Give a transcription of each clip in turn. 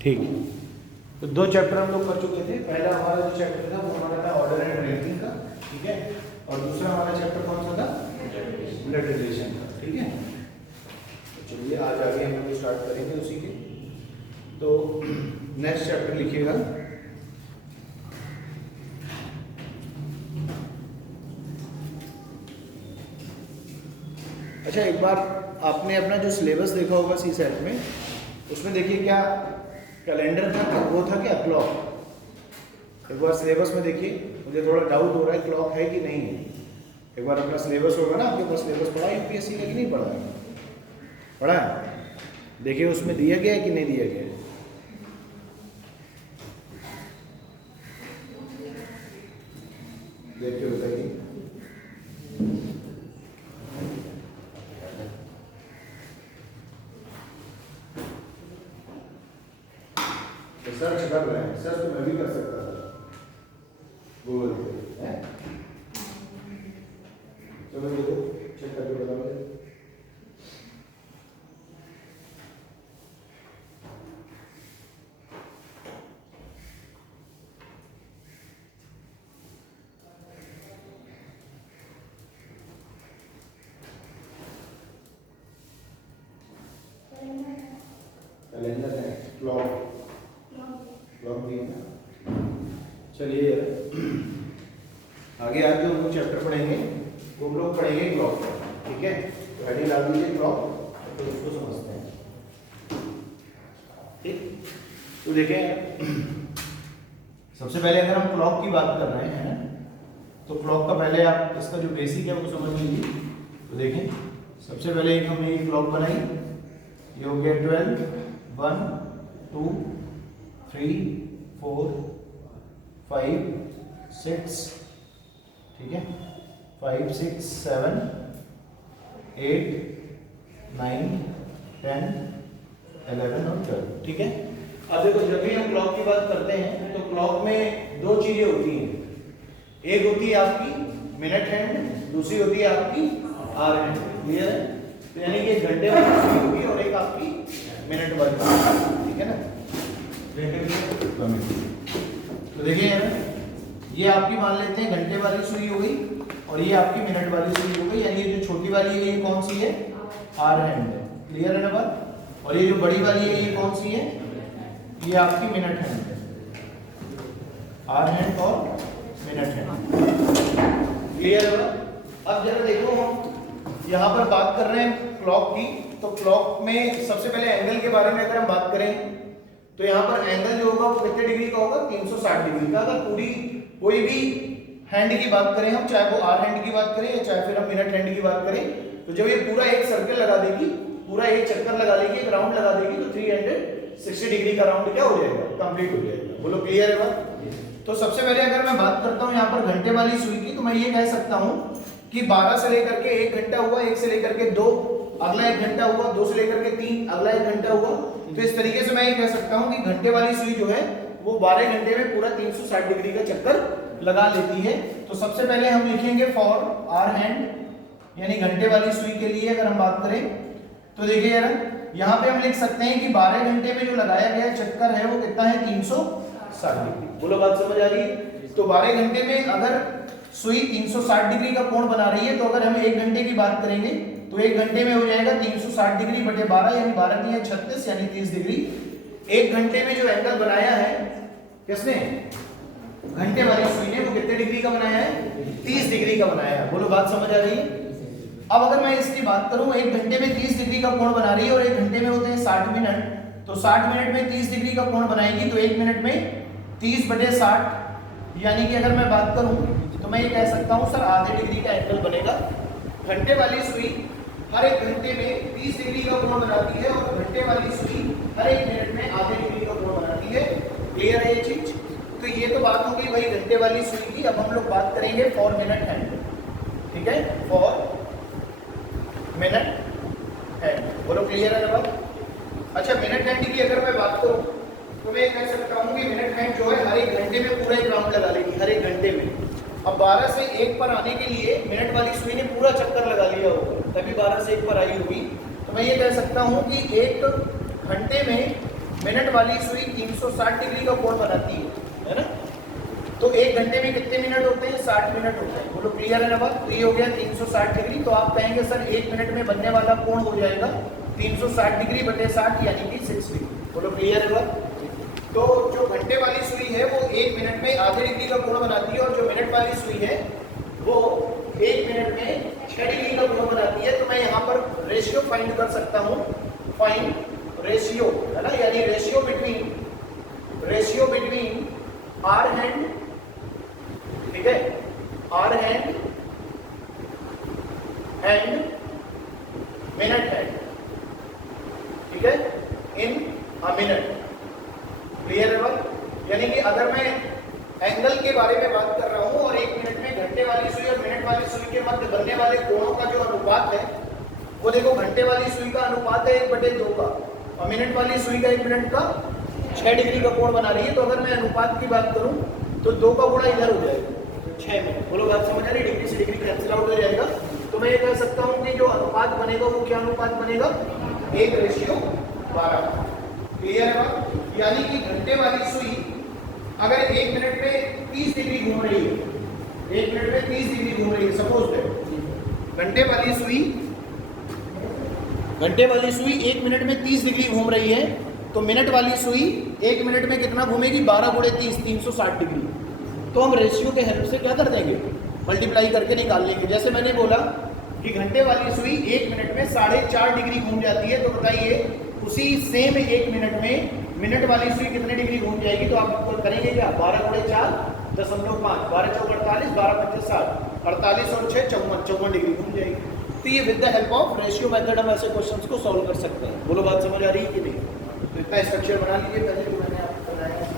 ठीक है, तो 2 चैप्टर हम लोग कर चुके थे। पहला हमारा जो चैप्टर था वो हमारा था ऑर्डर एंड रैंकिंग का, ठीक है, और दूसरा हमारा चैप्टर कौन सा था, ब्लड रिलेशन का, ठीक है। तो चलिए आज आगे हम लोग स्टार्ट करेंगे उसी के। तो नेक्स्ट चैप्टर लिखिएगा, अच्छा एक बार आपने अपना जो सिलेबस देखा होगा सी सेट में, उसमें देखिए क्या कैलेंडर था, वो था क्या क्लॉक। एक बार सिलेबस में देखिए, मुझे थोड़ा डाउट हो रहा है क्लॉक है कि नहीं है। एक बार अपना सिलेबस होगा ना, आपके पास सिलेबस पढ़ा है यूपीएससी का कि नहीं पढ़ा है, पढ़ा है, देखिए उसमें दिया गया है कि नहीं दिया गया है। देखिए बताइए, सर्च कर रहे हैं, सर्च तो मैं भी कर सकता था गूगल पे, है? चलो देखो चेक करके बताओ मुझे। कैलेंडर है, क्लॉक भी है ना। चलिए आगे आज जो हम लोग चैप्टर पढ़ेंगे वो हम लोग पढ़ेंगे क्लॉक, ठीक है। तो हेडिंग डाल दीजिए क्लॉक, तो उसको समझते हैं, ठीक। तो देखें सबसे पहले अगर हम क्लॉक की बात कर रहे हैं तो क्लॉक का पहले आप इसका जो बेसिक है वो समझ लीजिए। तो देखें सबसे पहले एक हमने ये क्लॉक बनाई, ये हो गया 12, 1, 2, 3, 4, 5, 6, ठीक है, 5, 6, 7, 8, 9, 10, 11 और 12, ठीक है। अब देखो जब भी हम क्लॉक की बात करते हैं तो क्लॉक में 2 चीजें होती हैं, एक होती है आपकी मिनट हैंड, दूसरी होती है आपकी आवर हैंड, क्लियर है। तो यानी कि 1 घंटे वाली सुई होगी और एक आपकी मिनट वाली, ठीक है ना। तो देखिए ये आपकी मान लेते हैं घंटे वाली सुई हो गई और ये आपकी मिनट वाली सुई हो गई, यानी ये जो छोटी वाली है ये कौन सी है, आवर हैंड है, क्लियर है ना बात। और ये जो बड़ी वाली है ये कौन सी है, ये आपकी मिनट हैंड है, आवर हैंड और मिनट हैंड, क्लियर है बात। अब जरा देखो हम यहाँ पर बात कर रहे हैं क्लॉक की, तो क्लॉक में सबसे पहले एंगल के बारे में अगर हम बात करें तो यहाँ पर एंगल जो होगा वो कितने डिग्री का होगा, 360 डिग्री का। अगर पूरी कोई भी हैंड की बात करें हम, चाहे वो आवर हैंड की बात करें या चाहे फिर हम मिनट हैंड की बात करें, तो जब ये पूरा एक सर्कल लगा देगी, पूरा एक चक्कर लगा देगी, एक राउंड लगा देगी, तो 360 डिग्री का राउंड क्या हो जाएगा, कंप्लीट हो जाएगा। बोलो क्लियर है बात। तो सबसे पहले अगर मैं बात करता हूँ यहाँ पर घंटे वाली सुई की, तो मैं ये कह सकता हूँ कि 12 से लेकर के 1 घंटा हुआ, 1 से लेकर के 2 अगला 1 घंटा हुआ, 2 से लेकर के 3 अगला 1 घंटा हुआ। तो इस तरीके से मैं ये कह सकता हूँ कि घंटे वाली सुई जो है वो 12 घंटे में पूरा 360 डिग्री का चक्कर लगा लेती है। तो सबसे पहले हम लिखेंगे फॉर आवर हैंड, यानी घंटे वाली सुई के लिए अगर हम बात करें तो देखिए यार यहाँ पे हम लिख सकते हैं कि 12 घंटे में जो लगाया गया चक्कर है वो कितना है, 360 डिग्री। बोलो बात समझ आ रही है। तो 12 घंटे में अगर सुई 360 डिग्री का कोण बना रही है, तो अगर हम 1 घंटे की बात करेंगे तो 1 घंटे में हो जाएगा 360 डिग्री बटे 12, यानी 12 की है 36, यानी 30 डिग्री। 1 घंटे में जो एंगल बनाया है किसने, घंटे वाली सुई ने, वो कितने डिग्री का बनाया है, 30 डिग्री का बनाया है। बोलो बात समझ आ रही है। अब अगर मैं इसकी बात करूं, 1 घंटे में 30 डिग्री का कोण बना रही है और 1 घंटे में होते हैं 60 मिनट, तो 60 मिनट में 30 डिग्री का कोण बनाएगी, तो 1 मिनट में 30 बटे 60, यानी कि अगर मैं बात करूं तो मैं ये कह सकता हूं सर आधे डिग्री का एंगल बनेगा। घंटे वाली सुई हर 1 घंटे में 30 डिग्री का कोण बनाती है और घंटे वाली सुई हर 1 मिनट में आधे डिग्री का कोण बनाती है, क्लियर है ये चीज। तो ये तो बात होगी भाई घंटे वाली सुई की। अब हम लोग बात करेंगे फॉर मिनट हैंड, ठीक है, फॉर मिनट हैंड। बोलो क्लियर है ना बात। अच्छा मिनट हैंड की अगर मैं बात करूं तो मैं कह सकता हूं कि मिनट हैंड जो है हर 1 घंटे में पूरा एक राउंड लगा लेगी, हर 1 घंटे में। अब 12 से 1 पर आने के लिए मिनट वाली सुई ने पूरा चक्कर लगा लिया होगा, तभी 12 से 1 पर आई होगी। तो मैं ये कह सकता हूं कि 1 घंटे में मिनट वाली सुई 360 डिग्री का कोण बनाती है ना। तो 1 घंटे में कितने मिनट होते हैं? 60 मिनट होते हैं। बोलो क्लियर है ना बात? तो ये हो गया 360 डिग्री। तो आप कहेंगे सर 1 मिनट में बनने वाला कोण हो जाएगा 360 डिग्री बटे 60 यानी कि 6 डिग्री। बोलो क्लियर है बात? तो जो घंटे वाली सुई है वो 1 मिनट में आधे डिग्री का कोण बनाती है और जो मिनट वाली सुई है वो 1 मिनट में 6 डिग्री का कोण बनाती है। तो मैं यहाँ पर रेशियो फाइंड कर सकता हूँ, फाइंड रेशियो है ना, यानी रेशियो बिटवीन आर हैंड, ठीक है, hour hand and minute hand, ठीक है, इन अ मिनट। क्लियर है बात? यानी कि अगर मैं एंगल के बारे में बात कर रहा हूं और 1 मिनट में घंटे वाली सुई और मिनट वाली सुई के मध्य बनने वाले कोणों का जो अनुपात है वो देखो, घंटे वाली सुई का अनुपात है 1/2 का और मिनट वाली सुई का 1 मिनट का 6 डिग्री का कोण बना रही है। तो अगर मैं अनुपात की बात करूं तो 2 का गुणा इधर हो जाएगा 6 में। बोलो बात समझ आ रही? डिग्री से डिग्री कैंसिल आउट हो जाएगा। तो मैं ये कह सकता हूं कि जो अनुपात बनेगा वो क्या अनुपात बनेगा? 1:12। क्लियर है बात? यानी कि घंटे वाली सुई अगर 1 मिनट में 30 डिग्री घूम रही है, 1 मिनट में 30 डिग्री घूम रही है, सपोज दैट घंटे वाली सुई 1 मिनट में 30 डिग्री घूम रही है, तो मिनट वाली सुई 1 मिनट में कितना घूमेगी? 12 × 30 360 डिग्री। तो हम रेशियो के हेल्प से क्या कर देंगे? मल्टीप्लाई करके निकाल लेंगे। जैसे मैंने बोला कि घंटे वाली सुई 1 मिनट में 4.5 डिग्री घूम जाती है, तो बताइए उसी सेम 1 मिनट में मिनट वाली सुई कितने डिग्री घूम जाएगी? तो आप करेंगे क्या? 12 × 4 0.5, 12 × 4 48, 12 × 5 60, 48 और 6 54 डिग्री घूम जाएगी। तो ये with the help of ratio method हम ऐसे क्वेश्चंस को सॉल्व कर सकते हैं। बोलो बात समझ आ रही है कि नहीं? तो इतना स्ट्रक्चर बना लीजिए पहले जो मैंने आपको बनाया।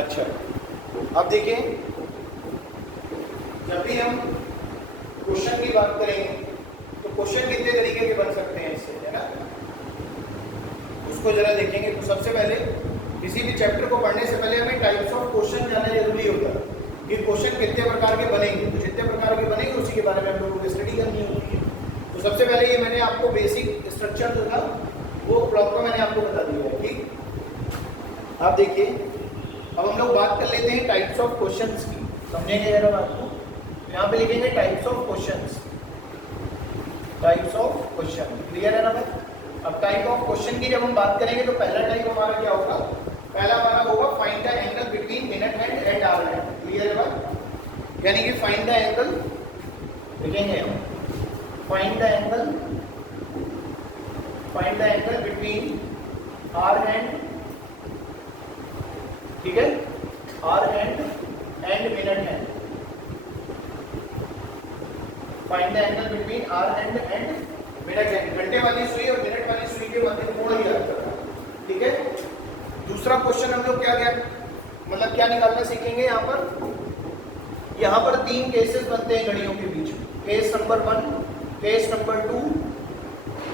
अच्छा, अब देखिए जब भी हम क्वेश्चन की बात करेंगे तो क्वेश्चन कितने तरीके के बन सकते हैं इससे, है ना, उसको जरा देखेंगे। तो सबसे पहले किसी भी चैप्टर को पढ़ने से पहले हमें टाइप्स ऑफ क्वेश्चन जानना जरूरी होता है कि क्वेश्चन कितने प्रकार के बनेंगे। तो जितने प्रकार के बनेंगे उसी के बारे में हम लोगों को स्टडी करनी होती है। तो सबसे पहले ये मैंने आपको बेसिक स्ट्रक्चर जो था वो ब्लॉक का मैंने आपको बता दिया है, ठीक। आप देखिए अब हम लोग बात कर लेते हैं टाइप्स ऑफ क्वेश्चंस की। समझेंगे जरा बात को? यहाँ पे लिखेंगे types of questions, types of question. Clear है ना भाई? अब टाइप ऑफ क्वेश्चन की जब हम बात करेंगे तो पहला टाइप हमारा क्या होगा? पहला हमारा होगा find the angle between minute hand and hour hand. Clear है बात? यानी कि फाइंड द एंगल, लिखेंगे हम find the angle between hour hand, ठीक है, hour hand and minute hand. Find the angle between hour hand and minute hand. घंटे वाली सुई और मिनट वाली सुई के मध्य कोण ही याद करना, ठीक है। दूसरा क्वेश्चन हम लोग क्या गया? मतलब क्या निकालना सीखेंगे यहाँ पर 3 केसेस बनते हैं घड़ियों के बीच। Case number 1, case number 2,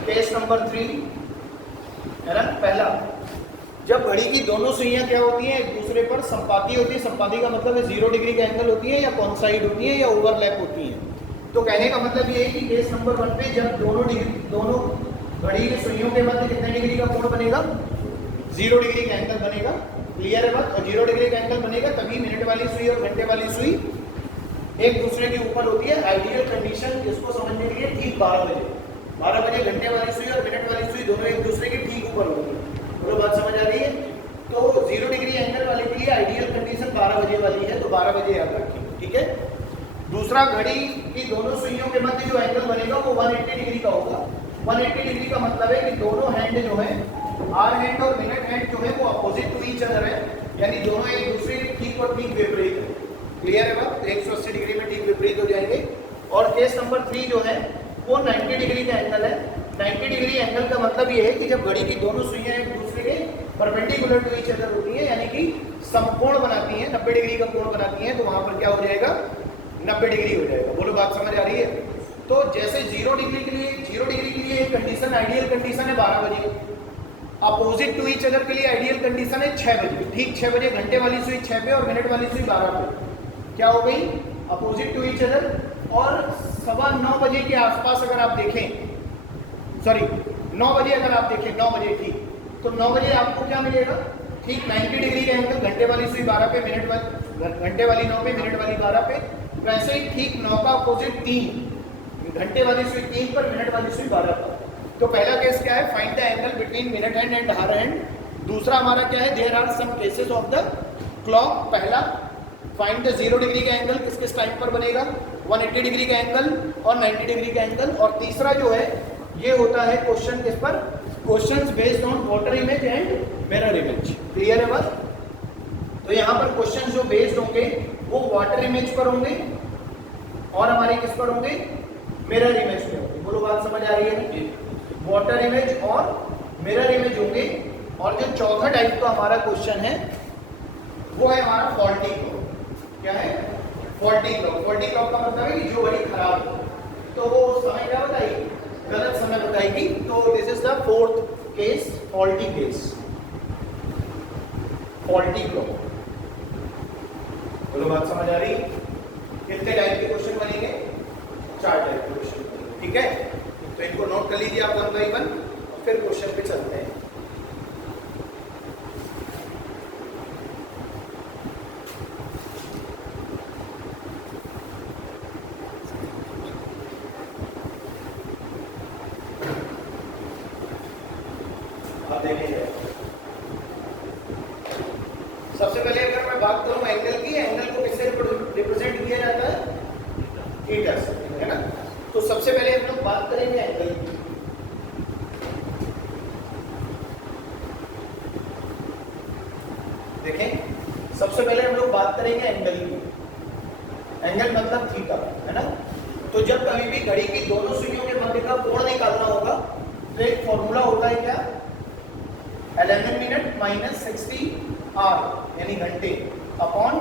case number 3, है ना। पहला, जब घड़ी की दोनों सुइयां क्या होती हैं, एक दूसरे पर संपाती होती है। संपाती का मतलब है 0 डिग्री का एंगल होती है, या कॉन्साइड होती है, या ओवरलैप होती है। तो कहने का मतलब ये है कि केस नंबर 1 पे जब दोनों घड़ी की सुइयों के मध्य कितने डिग्री का कोण बनेगा, 0 डिग्री का एंगल बनेगा। क्लियर है बात। और 0 डिग्री का एंगल बनेगा तभी मिनट वाली सुई और घंटे वाली सुई एक दूसरे के ऊपर होती है। आइडियल कंडीशन इसको समझने के लिए ठीक 12 बजे घंटे वाली सुई और मिनट वाली सुई दोनों एक दूसरे के ठीक ऊपर होती है। बोलो बात समझ आ रही है। तो 0 डिग्री एंगल वाले के लिए आइडियल कंडीशन 12 बजे वाली है, तो 12 बजे याद रखें, ठीक है। दूसरा, घड़ी की दोनों सुइयों के मध्य जो एंगल बनेगा वो 180 डिग्री का होगा। 180 डिग्री का मतलब है कि दोनों हैंड जो है, आर हैंड और मिनट हैंड जो है वो अपोजिट टू ईच अदर है, यानी दोनों एक दूसरे के ठीक और ठीक विपरीत है। क्लियर है बात। 180 डिग्री में ठीक विपरीत हो जाएंगे। और केस नंबर 3 जो है वो 90 डिग्री का एंगल है। 90 डिग्री एंगल का मतलब ये है कि जब घड़ी की दोनों सुइयां एक दूसरे के परपेंडिकुलर टू ईच अदर होती है, यानी कि समकोण बनाती हैं, 90 डिग्री का कोण बनाती हैं, तो वहां पर क्या हो जाएगा, 90 डिग्री हो जाएगा। बोलो बात समझ आ रही है। तो जैसे 0 डिग्री के लिए एक कंडीशन, आइडियल कंडीशन है 12 बजे। अपोजिट टू ईच अदर के लिए आइडियल कंडीशन है 6 बजे। ठीक 6 बजे घंटे वाली सुई 6 पे और मिनट वाली सुई 12 पे क्या हो गई, अपोजिट टू ईच अदर। और 9:15 बजे के आसपास अगर आप देखें, सॉरी 9 बजे अगर आप देखें, 9 बजे ठीक, तो 9 बजे आपको क्या मिलेगा, ठीक 90 डिग्री का एंगल, घंटे वाली सुई 12 पे, घंटे वाली 9 पे, मिनट वाली 12 पे। वैसे ही ठीक 9 का अपोजिट 3, घंटे वाली सुई 3 पर, मिनट वाली सुई 12 पर। तो पहला केस क्या है, find the angle between minute hand and hour hand. दूसरा हमारा क्या है, there are some cases of the clock. पहला, फाइंड द 0 डिग्री का एंगल, किस किस टाइम पर बनेगा, 180 डिग्री का एंगल और 90 डिग्री का एंगल। और तीसरा जो है ये होता है क्वेश्चन किस पर, questions based on water image and mirror image. Clear है बात। तो यहाँ पर क्वेश्चन जो बेस्ड होंगे वो वाटर इमेज पर होंगे और हमारे किस पर होंगे, मिरर इमेज पे होंगे। बोलो बात समझ आ रही है। वाटर इमेज और मिरर इमेज होंगे। और जो चौथा टाइप का हमारा क्वेश्चन है वो है हमारा फॉल्टी क्लॉक। क्या है, फॉल्टी क्लॉक। फॉल्टी क्लॉक का मतलब है कि जो घड़ी खराब हो, तो वो समय क्या बताएगी, गलत समय बताएगी। तो this is the 4th case, faulty case, faulty clock. बोलो बात समझ आ रही। कितने टाइप के क्वेश्चन बनेंगे, 4 टाइप के क्वेश्चन बनेंगे, ठीक है। तो इनको नोट कर लीजिए आप 1 बाय 1, फिर क्वेश्चन पे चलते हैं। सबसे पहले अगर मैं बात करूं एंगल की, एंगल को किससे रिप्रेजेंट किया जाता है, थीटा से, है ना। तो सबसे पहले हम लोग बात करेंगे एंगल की। देखें, सबसे पहले हम लोग बात करेंगे एंगल की। एंगल मतलब थीटा, है ना। तो जब कभी भी घड़ी की दोनों सुइयों के मध्य का कोण निकालना होगा तो एक फॉर्मूला होता है क्या, 11 मिनट माइनस 60 आर यानी घंटे अपॉन,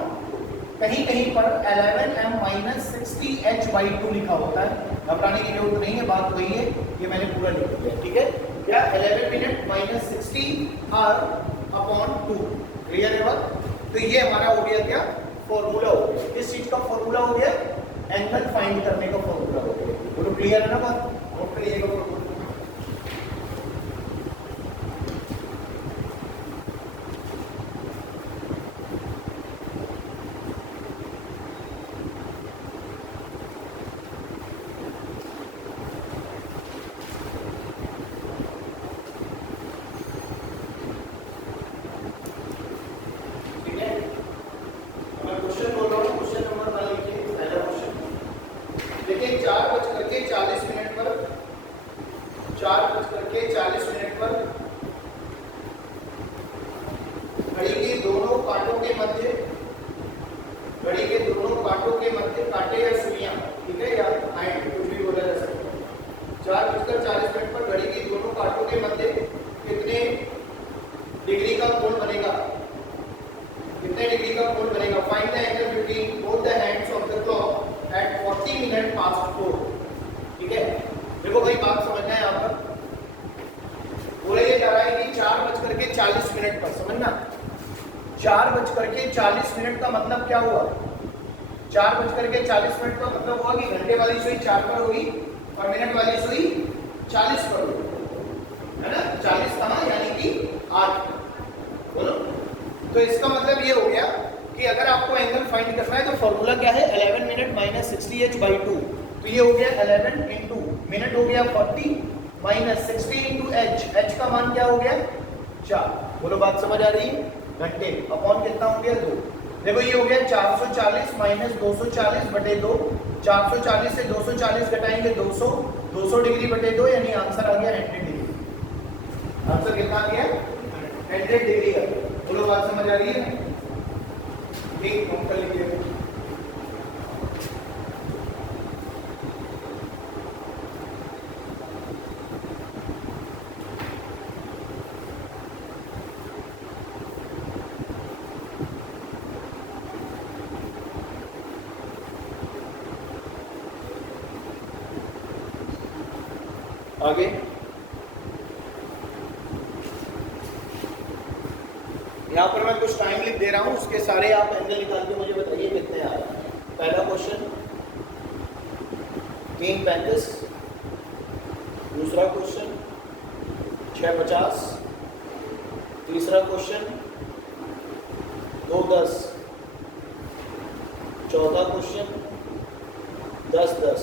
कहीं कहीं पर 11m माइनस 60h/2 लिखा होता है। घबराने की जरूरत नहीं है, बात वही है, ये मैंने पूरा लिख दिया, ठीक है। या 11 minute minus 60 hour upon 2। Clear है बात। तो ये हमारा हो गया क्या, फॉर्मूला हो गया। किस चीज का फॉर्मूला हो गया, एंगल फाइंड करने का फॉर्मूला हो गया। बोलो क्लियर है ना बात, नोट करिएगा फॉर्मूला। कांटे या सुइयां, ठीक है, या हैंड, कुछ भी बोला जा सकता है। 4:40 पर घड़ी की दोनों कांटों के मध्य कितने डिग्री का कोण बनेगा, कितने कितने डिग्री का कोण बनेगा? Find the angle between both the hands of the clock at 40 minute past 4। ठीक है, देखो भाई बात समझना है यहाँ पर। बोला ये जा रहा है कि 4:40 पर, समझना 4:40 का मतलब क्या हुआ? 4:40 का मतलब हुआ कि घंटे वाली सुई 4 पर होगी और मिनट वाली सुई 40 पर होगी, है ना? 40 कहाँ, यानी कि 8। बोलो, तो इसका मतलब ये हो गया कि अगर आपको एंगल फाइंड करना है तो फॉर्मूला क्या है? 11 मिनट माइनस 60h/2। तो ये हो गया 11 इंटू मिनट हो गया 40 माइनस 60 इंटू एच। एच का मान क्या हो गया? 4। बोलो बात समझ आ रही है? घंटे अपॉन कितना हो गया? 2। देखो ये हो गया 440 माइनस 240/2। 440 से 240 घटाएंगे 200, 200 डिग्री बटे 2, यानी आंसर आ गया 100 डिग्री। आंसर कितना आ गया? 100 डिग्री का। बोलो बात समझ आ रही है? ठीक, नोट कर लीजिए। आगे यहाँ पर मैं कुछ टाइम लिख दे रहा हूँ, उसके सारे आप एंगल निकाल के मुझे बताइए कितने आ रहे हैं। पहला क्वेश्चन 3:35, दूसरा क्वेश्चन 6:50, तीसरा क्वेश्चन 2:10, चौथा क्वेश्चन 10:10।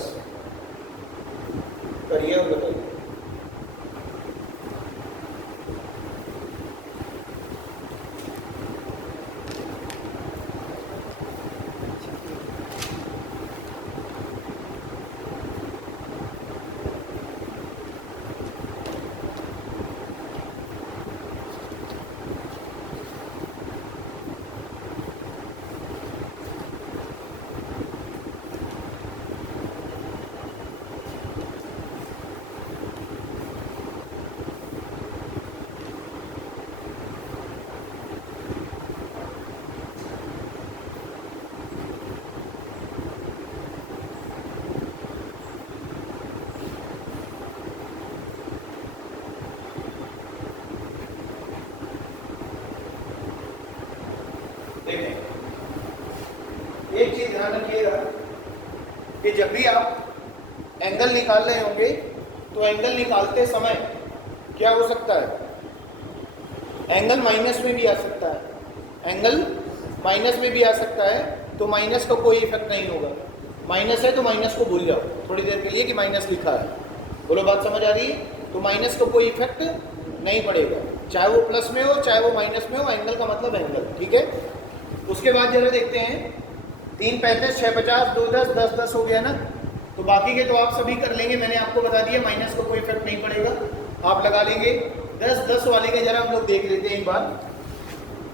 करिए और बताइए। एक चीज ध्यान रखिएगा कि जब भी आप एंगल निकाल रहे होंगे तो एंगल निकालते समय क्या हो सकता है? एंगल माइनस में भी आ सकता है, एंगल माइनस में भी आ सकता है, तो माइनस का कोई इफेक्ट नहीं होगा। माइनस है तो माइनस को भूल जाओ थोड़ी देर के लिए कि माइनस लिखा है। बोलो बात समझ आ रही है? तो माइनस का कोई इफेक्ट नहीं पड़ेगा, चाहे वो प्लस में हो चाहे वो माइनस में हो, एंगल का मतलब एंगल। ठीक है, उसके बाद जरा देखते हैं 3:35, 6:50, 2:10, 10:10 हो गया ना, तो बाकी के तो आप सभी कर लेंगे, मैंने आपको बता दिया माइनस का कोई इफेक्ट नहीं पड़ेगा, आप लगा लेंगे। 10:10 वाले के जरा हम लोग देख लेते हैं एक बार।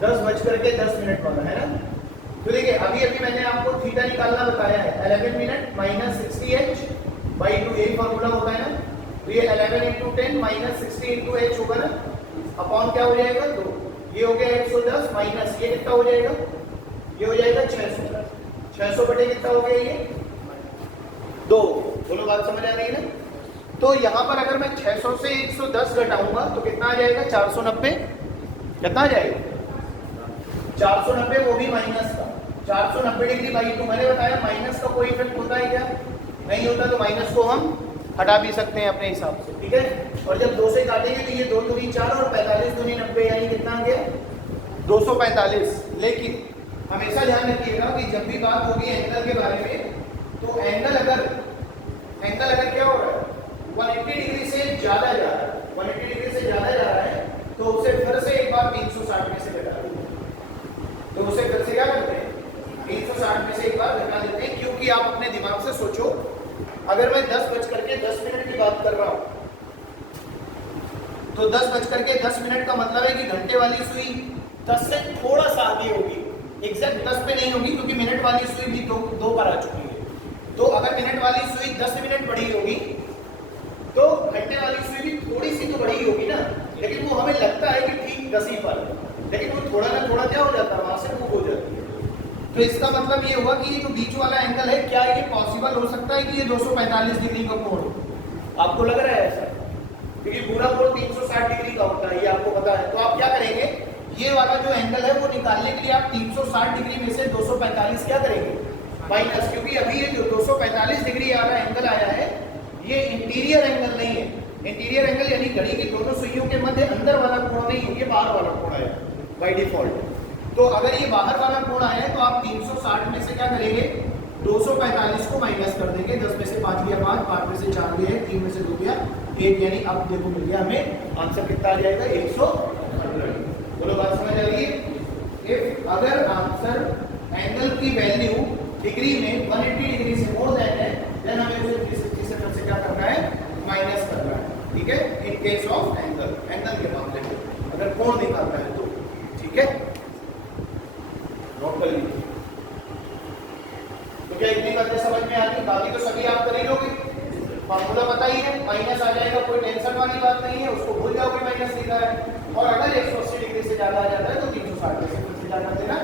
10:10 वाला है ना, तो देखिए अभी अभी मैंने आपको थीटा निकालना बताया है। 11 मिनट माइनस 60h/2 यही फॉर्मूला होता है ना, तो ये 11 × 10 माइनस 60 × h होगा ना, अपॉन क्या हो जाएगा 2। ये हो गया 110 माइनस ये कितना हो जाएगा? ये हो जाएगा 600। 600 बटे कितना हो गया ये? 2। बोलो बात समझ आ रही है ना? तो यहाँ पर अगर मैं 600 से 110 घटाऊंगा तो कितना आ जाएगा? 490। कितना आ जाएगा? 490, वो भी माइनस का। 490°/2 मैंने बताया माइनस का कोई इफेक्ट होता है क्या? नहीं होता, तो माइनस को हम हटा भी सकते हैं अपने हिसाब से। ठीक है, और जब 2 से काटेंगे तो ये 2 दूनी 4 और 45 दूनी 90, यानी कितना आ गया? 245। लेकिन हमेशा ध्यान रखिएगा कि जब भी बात होगी एंगल के बारे में, तो एंगल अगर क्या हो रहा है? 180 डिग्री से ज्यादा जा रहा है, 180 डिग्री से ज्यादा जा रहा है, तो उसे फिर से एक बार 360 में से घटा देते हैं। तो उसे फिर से क्या करते हैं? 360 में से एक बार घटा देते हैं, क्योंकि आप अपने दिमाग से सोचो, अगर मैं 10:10 की बात कर रहा हूं, तो 10:10 का मतलब है कि घंटे वाली सुई 10 से थोड़ा सा आगे होगी, एग्जैक्ट 10 पे नहीं होगी, क्योंकि मिनट वाली सुई भी 2 पर आ चुकी है। तो अगर मिनट वाली सुई 10 मिनट बढ़ी होगी तो घंटे वाली सुई भी थोड़ी सी तो बढ़ी होगी ना, लेकिन वो हमें लगता है कि ठीक 10 ही पर, लेकिन वो थोड़ा ना थोड़ा क्या हो जाता है, वहां से मूव हो जाता है। तो इसका मतलब ये हुआ कि ये जो बीच वाला एंगल है, क्या ये पॉसिबल हो सकता है कि ये 245 डिग्री का कोण हो? आपको लग रहा है ऐसा? क्योंकि पूरा कोण 360 डिग्री का होता है, ये आपको पता है। तो आप क्या करेंगे, ये वाला जो एंगल है वो निकालने के लिए आप 360 डिग्री में से 245 क्या करेंगे, माइनस। क्योंकि अभी ये जो 245 डिग्री वाला एंगल आया है ये इंटीरियर एंगल नहीं है। इंटीरियर एंगल यानी घड़ी की दोनों सुइयों के मध्य अंदर वाला कोण नहीं है, ये बाहर वाला कोण आया बाय डिफॉल्ट। तो अगर ये बाहर वाला कोण आया है तो आप 360 में से क्या करेंगे, 245 को माइनस कर देंगे। 10 में से 5 गया 5, 5 में से 4 गया 3 में से 2 गया 1, यानी अब देखो मिल गया हमें आंसर कितना आ जाएगा, 118। बोलो बात समझ आ रही है? इफ अगर आंसर एंगल की वैल्यू डिग्री में 180 डिग्री से मोर देन है, देन हमें उसे 360 से फिर से क्या करना है, माइनस करना है। ठीक है, in case of angle, angle के मामले में अगर कोण निकालना है तो। ठीक है, नोट कर लीजिए। तो क्या इतनी बातें समझ में आती? बाकी तो सभी आप कर ही लोगे, फॉर्मूला पता ही है, माइनस आ जाएगा, कोई टेंशन वाली बात नहीं है, उसको भूल जाओगे माइनस लिखा है। और अगर 180 डिग्री से ज्यादा आ जाता है तो 360 से फिर से क्या कर देना।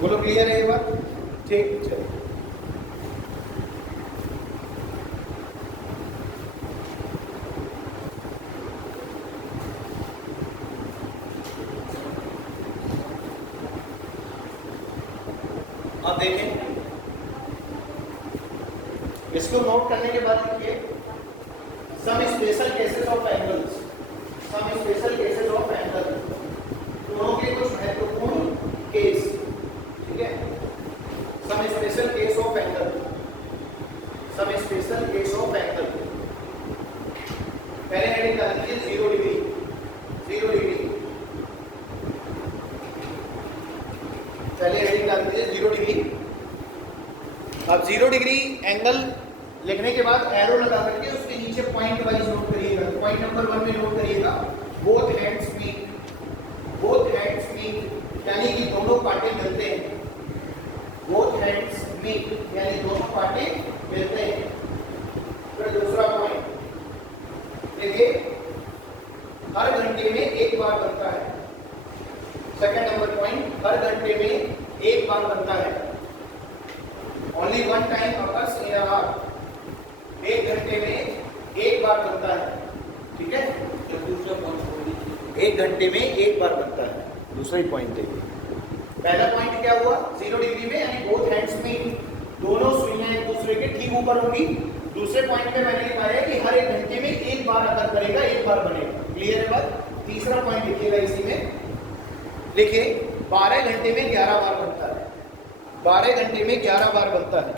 बोलो क्लियर है ये बात? ठीक, चलो अब देखें, इसको नोट करने के बाद लिखिए some special cases of angles. Some special cases of angle, दोनों के कुछ महत्वपूर्ण केस। ठीक है, some special case of angle, some special case of angle. पहले हेडिंग डाल दीजिए 0 डिग्री, 0 डिग्री। पहले हेडिंग डाल दीजिए 0 डिग्री। अब 0 डिग्री एंगल लिखने के बाद एरो लगा करके उसके नीचे पॉइंट वाइज नोट करिएगा। पॉइंट नंबर 1 में नोट करिएगा, both hands meet, both hands meet यानी कि दोनों पार्टे मिलते हैं। बोथ हैंड्स मीट यानी दोनों पार्टे मिलते हैं। फिर दूसरा पॉइंट देखिए, हर घंटे में एक बार बनता है। सेकंड नंबर पॉइंट, हर घंटे में एक बार बनता है। Only one time occurs in a hour, एक घंटे में एक बार बनता है। ठीक है, तो दूसरा पॉइंट एक घंटे में एक बार बनता है। दूसरा ही पॉइंट देखिए, पहला पॉइंट क्या हुआ, 0 डिग्री में यानी बोथ हैंड्स मीट, दोनों सुइयां एक दूसरे के ठीक ऊपर होगी। दूसरे पॉइंट में मैंने लिखा है कि हर एक घंटे में एक बार अगर करेगा एक बार बनेगा। क्लियर है बात? तीसरा पॉइंट लिखिएगा इसी में, देखिए 12 घंटे में 11 बार बनता है। 12 घंटे में 11 बार बनता है,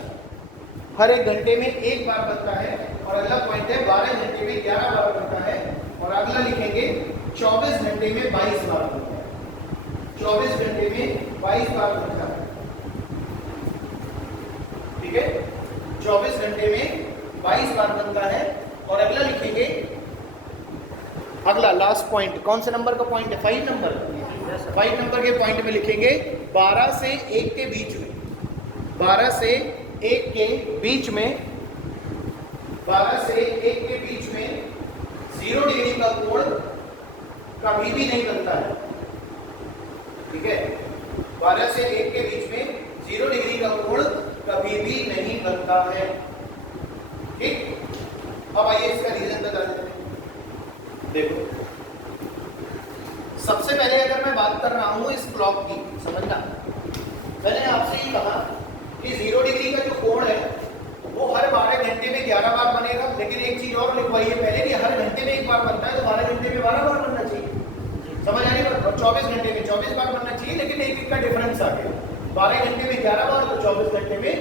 हर एक घंटे में एक बार बनता है। और अगला पॉइंट है 12 घंटे में 11 बार बनता है। और अगला लिखेंगे 24 घंटे में 22 बार बनता है। 24 घंटे में 22 बार बनता है। ठीक है, 24 घंटे में 22 बार बनता है। और अगला लिखेंगे, अगला लास्ट पॉइंट कौन से नंबर का पॉइंट है, 5 नंबर। 5 नंबर के पॉइंट में लिखेंगे 12 से 1 के बीच में, 12 से 1 के बीच में, 12 से 1 के बीच में 0 डिग्री का कोण कभी भी नहीं बनता है। ठीक है, 12 से 1 के बीच में 0 डिग्री का कोण कभी भी नहीं बनता है। ठीक, अब आइए इसका रीजन बता देते हैं। देखो, सबसे पहले अगर मैं बात कर रहा हूं इस क्लॉक की, समझना, मैंने आपसे ये कहा कि 0 डिग्री का जो कोण है वो हर 12 घंटे में 11 बार बनेगा। लेकिन एक चीज और लिखवाइए पहले कि हर घंटे में एक बार बनता है, तो 12 घंटे में 12 बार बनना चाहिए। समझ आ रही है? और 24 घंटे में 24 बार बनना चाहिए, लेकिन एक का डिफरेंस आ गया। 12 घंटे में 11 बार तो 24 घंटे में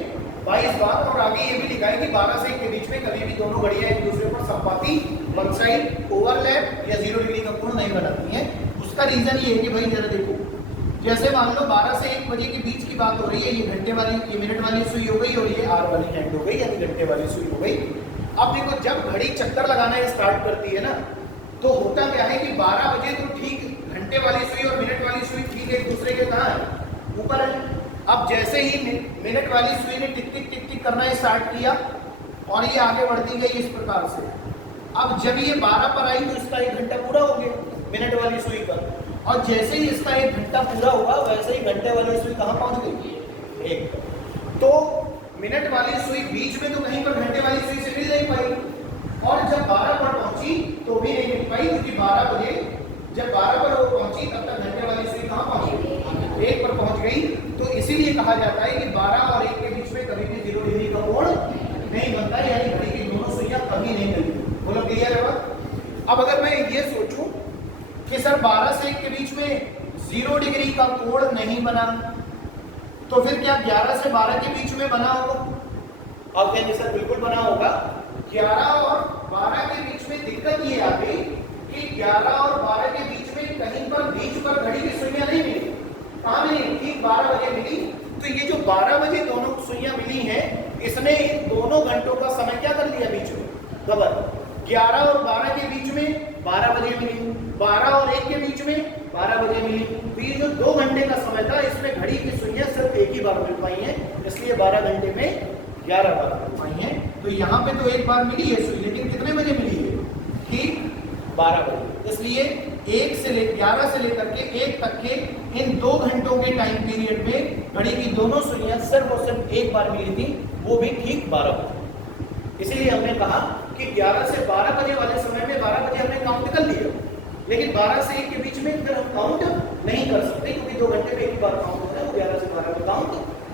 22 बार। और आगे ये भी लिखा है कि 12 से 1 के बीच में कभी भी दोनों घड़ियां एक दूसरे पर संपाती, वन साइड ओवरलैप या 0 डिग्री का कोण नहीं बनाती हैं। उसका रीजन ये है कि भाई जरा देखो, जैसे मान लो 12 से 1 बजे के बीच की बात हो रही है, ये घंटे वाली, ये मिनट वाली सुई हो गई और ये आर वाली हैंड हो गई, यानी घंटे वाली सुई हो गई। अब देखो, जब घड़ी चक्कर लगाना स्टार्ट करती है ना, तो होता क्या है कि 12 बजे तो ठीक घंटे वाली सुई और मिनट वाली सुई ठीक एक दूसरे के कहाँ है, ऊपर है। अब जैसे ही मिनट वाली सुई ने टिक टिक टिक टिक करना स्टार्ट किया और ये आगे बढ़ती गई इस प्रकार से। अब जब ये 12 पर आई तो इसका 1 घंटा पूरा हो गया मिनट वाली सुई का। और जैसे ही इसका 1 घंटा पूरा हुआ वैसे ही घंटे वाली सुई कहाँ पहुंच गई, 1 तो मिनट वाली सुई बीच में तो कहीं पर घंटे वाली सुई से मिल नहीं पाई और जब 12 पर पहुंची तो भी नहीं मिल पाई क्योंकि 12 बजे जब 12 पर वो पहुंची तब तक घंटे वाली सुई कहां पहुंची 1 पर पहुंच गई। तो इसीलिए कहा जाता है कि 12 और 1 के बीच में कभी भी 0 डिग्री का कोण नहीं बनता, यानी घड़ी की दोनों सुइयां कभी नहीं मिलती। बोलो क्लियर है बात? अब अगर मैं ये सोचूं कि सर 12 से 1 के बीच में 0 डिग्री का कोण नहीं बना तो फिर क्या 11 से 12 के बीच में बना होगा? अब कहेंगे सर बिल्कुल बना होगा। 11 और 12 के बीच में दिक्कत ये आ गई कि 11 और 12 के बीच में कहीं पर बीच पर घड़ी की सुइयां नहीं मिली। कहां मिली? ठीक 12 बजे मिली। तो ये जो 12 बजे दोनों सुइयां मिली हैं, इसने इन दोनों घंटों का समय क्या कर दिया बीच में डबल। 11 और 12 के बीच में 12 बजे मिली, 12 और 1 के बीच में 12 बजे मिली। तो ये जो 2 घंटे का समय था इसमें घड़ी की सुइयां सिर्फ एक ही बार मिल पाई हैं, इसलिए 12 घंटे में 11 बार मिल पाई हैं। तो यहाँ पे तो एक बार मिली है सुई, लेकिन कितने बजे मिली है? ठीक 12 बजे। इसलिए 11 से लेकर के 1 तक के इन 2 घंटों के टाइम पीरियड में घड़ी की दोनों सुइयां सिर्फ और सिर्फ एक बार मिली थी, वो भी ठीक 12 बजे। इसीलिए हमने कहा कि 11 से 12 बजे वाले समय में 12 बजे हमने काउंट कर लिया, लेकिन 12 से 1 के बीच में फिर हम काउंट नहीं कर सकते क्योंकि 2 घंटे में एक ही बार काउंट होता है, वो 11 से 12 में काउंट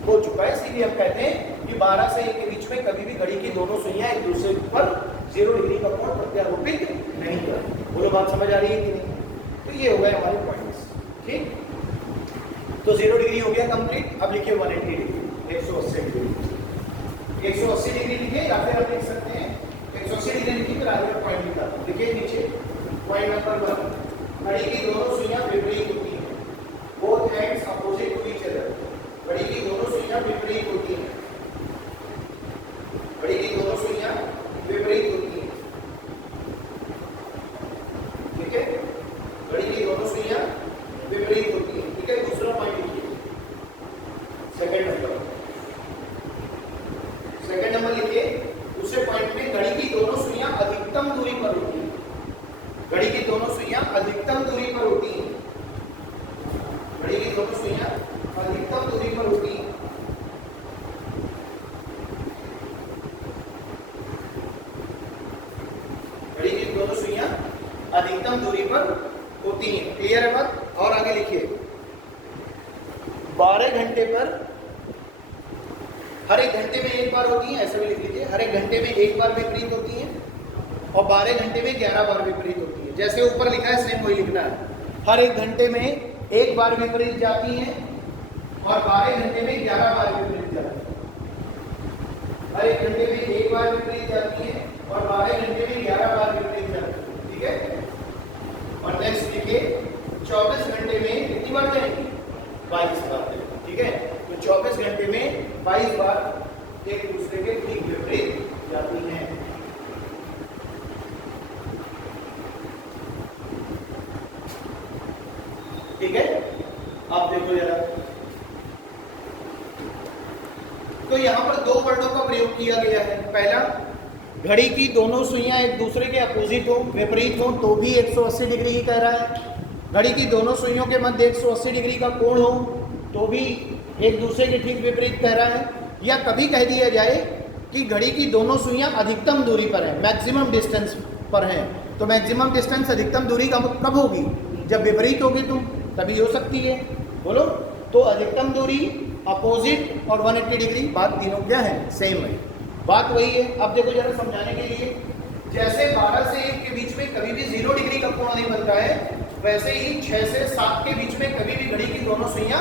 हो चुका है। इसीलिए हम कहते हैं कि 12 से 1 के बीच में कभी भी घड़ी की दोनों सुइयां एक दूसरे पर 0 डिग्री का कोण प्रत्यारोपित नहीं करती। बोलो बात समझ आ रही है कि नहीं? तो ये हो गए हमारे पॉइंट्स। ठीक, तो 0 डिग्री हो गया कंप्लीट। अब लिखिए 180 डिग्री, 180 डिग्री। 180 डिग्री लिखिए या फिर आप लिख सकते हैं 180 डिग्री लिखिए, फिर आगे पॉइंट लिखा देखिए नीचे। पॉइंट नंबर 1, घड़ी की दोनों सुइयां विपरीत होती हैं, both ends opposite to each other. घड़ी की दोनों सुइयां विपरीत होती हैं, घड़ी की दोनों सुइयां विपरीत होती हैं। ठीक है, घड़ी की दोनों सुइयां विपरीत होती हैं। ठीक है, दूसरा पॉइंट लिखिए, सेकंड नंबर लिखिए। दूसरे पॉइंट में घड़ी की दोनों सुइयां अधिकतम दूरी पर होती हैं, घड़ी की दोनों सुइयां अधिकतम दूरी पर होती हैं, घड़ी की दोनों सुइयां अधिकतम दूरी पर होती हैं। घड़ी की दोनों सुइयां अधिकतम दूरी पर होती हैं। क्लियर है बात? और आगे लिखिए, 12 घंटे पर हर एक घंटे में एक बार होती है, ऐसे भी लिख लीजिए। हर एक घंटे में एक बार विपरीत होती है और 12 घंटे में 11 बार विपरीत होती है। जैसे ऊपर लिखा है सेम वही लिखना है। हर एक घंटे में एक बार विपरीत जाती है और 12 घंटे में 11 बार विपरीत जाती है। हर एक घंटे में एक बार विपरीत जाती है और 12 घंटे में 11 बार विपरीत जाती है। ठीक है, और नेक्स्ट लिखिए 24 घंटे में कितनी बार जाएंगी? 22 बार। ठीक है, तो 24 घंटे में 22 बार एक दूसरे के ठीक विपरीत जाती हैं। ठीक है, आप देखो जरा। तो यहां पर 2 वर्डों का प्रयोग किया गया है। पहला, घड़ी की दोनों सुइयां एक दूसरे के अपोजिट हो, विपरीत हो, तो भी 180 डिग्री ही कह रहा है। घड़ी की दोनों सुइयों के मध्य 180 डिग्री का कोण हो तो भी एक दूसरे के ठीक विपरीत कह रहा है। या कभी कह दिया जाए कि घड़ी की दोनों सुइयां अधिकतम दूरी पर है, मैक्सिमम डिस्टेंस पर है। तो मैक्सिमम डिस्टेंस अधिकतम दूरी कब होगी? जब विपरीत होगी तो तभी हो सकती है। बोलो, तो अधिकतम दूरी, अपोजिट और 180 डिग्री, बात तीनों क्या है? सेम है, बात वही है। अब देखो जरा समझाने के लिए, जैसे 12 से 1 के बीच में कभी भी 0 डिग्री का कोण नहीं बनता है, वैसे ही 6 से 7 के बीच में कभी भी घड़ी की दोनों सुइयां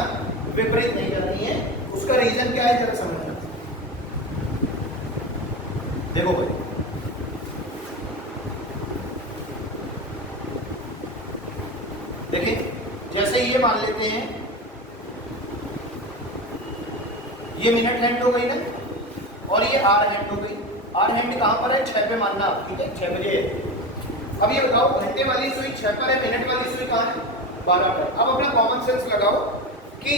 विपरीत नहीं करनी है। उसका रीजन क्या है जरा समझना। देखो भाई, देखिए जैसे ये मान लेते हैं ये मिनट हैंड हो गई ना और ये आर हैंड हो गई। आर हैंड कहां पर है? 6 पे मानना, ठीक है, 6 बजे है। अब ये बताओ, घंटे वाली सुई 6 पर है, मिनट वाली सुई कहां है? 12 पर। अब अपना कॉमन सेंस लगाओ कि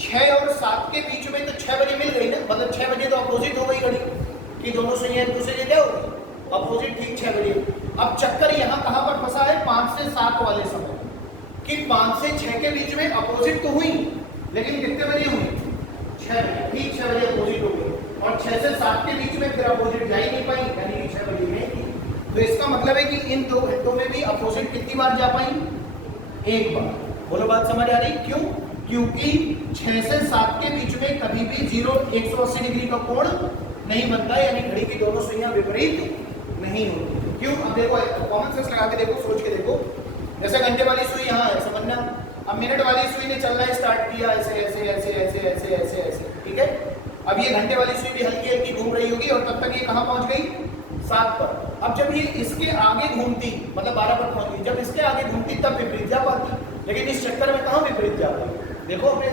6 और 7 के बीच में तो 6 बजे मिल गई ना, मतलब 6 बजे तो अपोजिट हो गई घड़ी कि दोनों सुइयां एक दूसरे के क्या हो गई? अपोजिट, ठीक 6 बजे। अब चक्कर यहाँ कहां पर फंसा है? 5 से 7 वाले समय कि 5 से 6 के बीच में अपोजिट तो हुई, लेकिन कितने बजे हुई? 6 बजे, ठीक 6 बजे अपोजिट हो गई, और 6 से 7 के बीच में फिर अपोजिट जा ही नहीं पाई, यानी कि 6 बजे में थी। तो इसका मतलब है कि इन 2 घंटों में भी अपोजिट कितनी बार जा पाई? एक बार। बोलो बात समझ आ रही? क्यों? क्योंकि 6 से 7 के बीच में कभी भी 180 डिग्री का कोण नहीं बनता, यानी घड़ी की दोनों सुइयां विपरीत नहीं होती। क्यों? अब देखो कॉमन सेंस लगा के देखो, सोच के देखो, जैसे घंटे वाली सुई यहाँ है, समझना। अब मिनट वाली सुई ने चलना स्टार्ट किया, ऐसे ऐसे ऐसे ऐसे ऐसे ऐसे ऐसे, ठीक है। अब ये घंटे वाली सुई भी हल्की हल्की घूम रही होगी, और तब तक ये कहाँ पहुंच गई? 7 पर। अब जब ये इसके आगे घूमती, मतलब 12 पर पहुंच गई, जब इसके आगे घूमती तब विपरीत जा पाती, लेकिन इस चक्कर में कहाँ विपरीत जा पाई? देखो अपने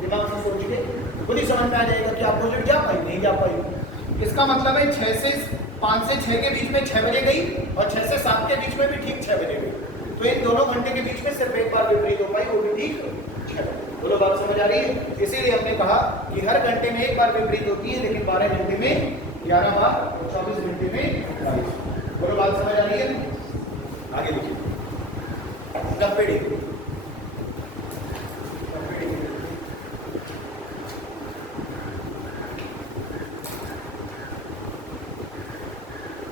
दिमाग से सोच के खुद ही समझ में आ जाएगा कि अपोजिट जा पाई, नहीं जा पाई। इसका मतलब है 5 से 6 के बीच में 6 बजे गई, और 6 से 7 के बीच में भी ठीक 6 बजे गई। तो इन दोनों घंटे के बीच में सिर्फ एक बार विपरीत हो पाई, वो भी ठीक 6 बजे। बोलो बात समझ आ रही है? इसीलिए हमने कहा कि हर घंटे में एक बार विपरीत होती है, लेकिन 12 घंटे में 11 बार, और 24 घंटे में 22। बोलो बात समझ आ रही है? आगे देखिए, 90 डिग्री।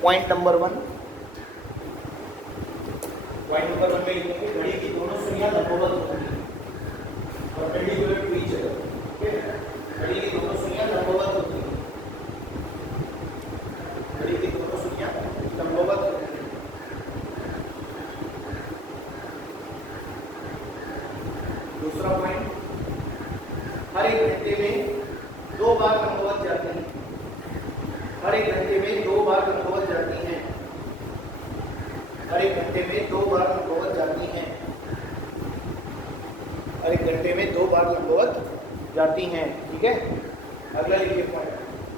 पॉइंट नंबर 1 में लिखेंगे, घड़ी की दोनों सुइयां लंबवत होती हैं और perpendicular to each other. Okay, घड़ी की दोनों सुइयां लंबवत होती हैं, घड़ी की दोनों सुइयां लंबवत होती हैं। दूसरा पॉइंट, हर एक घंटे में 2 बार लंबवत जाती हैं, हर एक घंटे में 2 बार लंबवत जाती हैं, हर एक घंटे में 2 बार लंबवत जाती हैं, हर एक घंटे में 2 बार लंबवत जाती हैं, ठीक है। अगला लिखिए पॉइंट,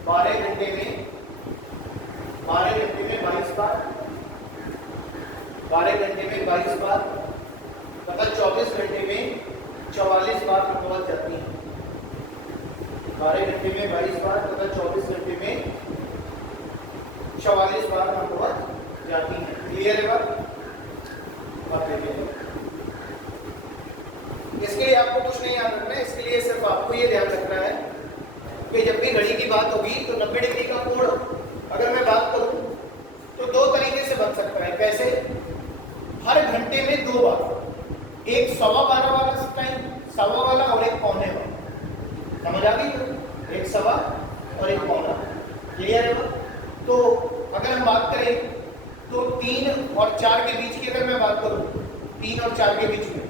12 घंटे में 22 बार, 12 घंटे में 22 बार तथा 24 घंटे में 44 बार लंबवत जाती हैं, 12 घंटे में 22 बार तथा 24 घंटे में 44 बार लंबवत जाती हैं। क्लियर है बात? इसके लिए आपको कुछ नहीं याद रखना है, इसके लिए सिर्फ आपको ये ध्यान रखना है कि जब भी घड़ी की बात होगी तो 90 डिग्री का कोण अगर मैं बात करूं तो 2 तरीके से बन सकता है। कैसे? हर घंटे में 2 बार, एक 12:15 वाला टाइम, 1:15 वाला और एक 1:45। समझ आ गई? एक 1:15 और एक 1:45। क्लियर है बात? तो अगर हम बात करें तो 3 और 4 के बीच की अगर मैं बात करूं, 3 और 4 के बीच में,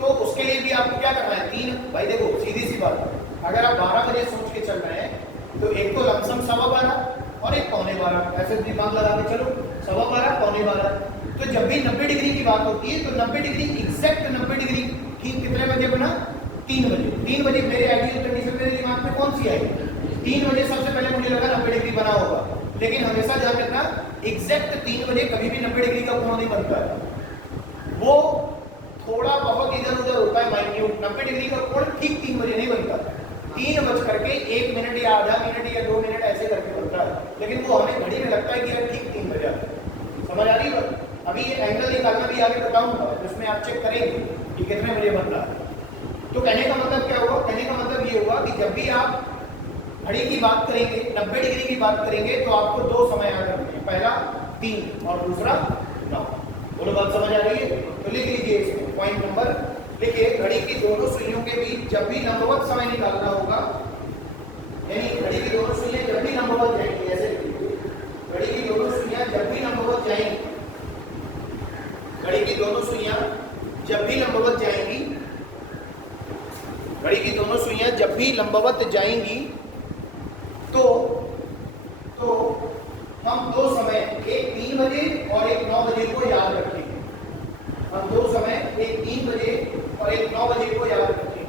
तो उसके लिए भी आपको क्या करना है? 3, भाई देखो सीधी सी बात, अगर आप 12 बजे सोच के चल रहे हैं तो एक तो लमसम 12:15 और एक 1:45, ऐसे दिमाग लगा के चलो, 12:15 1:45। तो जब भी 90 डिग्री की बात होती है तो 90 डिग्री एग्जैक्ट 90 डिग्री की कितने बजे बना? 3 बजे। 3 बजे मेरे आइडियल कंडीशन मेरे दिमाग में कौन सी आई? 3 बजे सबसे पहले मुझे लगा 90 डिग्री बना होगा, लेकिन हमेशा ध्यान रखना एग्जैक्ट 3 बजे कभी भी 90 डिग्री का कोण नहीं बनता है, वो थोड़ा बहुत इधर उधर होता है माइन्यूट। 90 डिग्री का कोण ठीक 3 बजे नहीं बनता, 3:01 मिनट या आधा मिनट या 2 मिनट ऐसे करके बनता है, लेकिन वो हमें घड़ी में लगता है कि यार ठीक 3 बजे। समझ आ रही है? अभी ये एंगल निकालना भी आगे बताऊंगा, जिसमें आप चेक करेंगे कि कितने बजे बन रहा है। तो कहने का मतलब क्या होगा? कहने का मतलब ये होगा कि जब भी आप घड़ी की बात करेंगे, 90 डिग्री की बात करेंगे, तो आपको 2 समय याद रखने हैं, पहला 3 और दूसरा 9। बोलो बात समझ आ रही है? तो लिख लीजिए इसमें पॉइंट नंबर, लिखिए घड़ी की दोनों सुइयों के बीच जब भी लंबवत समय निकालना होगा, यानी घड़ी की दोनों सुइयां जब भी लंबवत जाएंगी, ऐसे घड़ी की दोनों सुइयां जब भी लंबवत जाएंगी, घड़ी की दोनों सुइयां जब भी लंबवत जाएंगी, घड़ी की दोनों सुइयां जब भी लंबवत जाएंगी, तो हम 2 समय, एक 3 बजे और एक 9 बजे को याद रखेंगे। हम 2 समय, एक 3 बजे और एक 9 बजे को याद रखेंगे।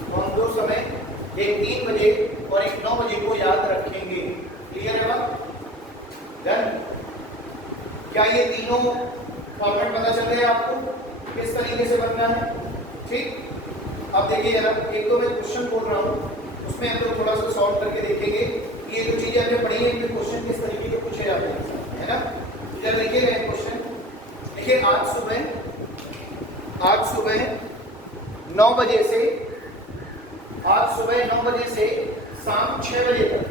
तो हम 2 समय, एक 3 बजे और एक 9 बजे को याद रखेंगे। क्लियर है बात? डन? क्या ये तीनों फॉर्मेट पता चल गए आपको किस तरीके से बनना है? ठीक। अब देखिए जरा, एक तो मैं क्वेश्चन बोल रहा हूँ, उसमें हम लोग थोड़ा सा सॉल्व करके देखेंगे ये जो चीजें हमने पढ़ी है, इनके क्वेश्चन किस तरीके के पूछे जाते हैं, है ना। जब देखिए रहे क्वेश्चन, देखिए आज सुबह 9 बजे से आज सुबह 9 बजे से शाम 6 बजे तक,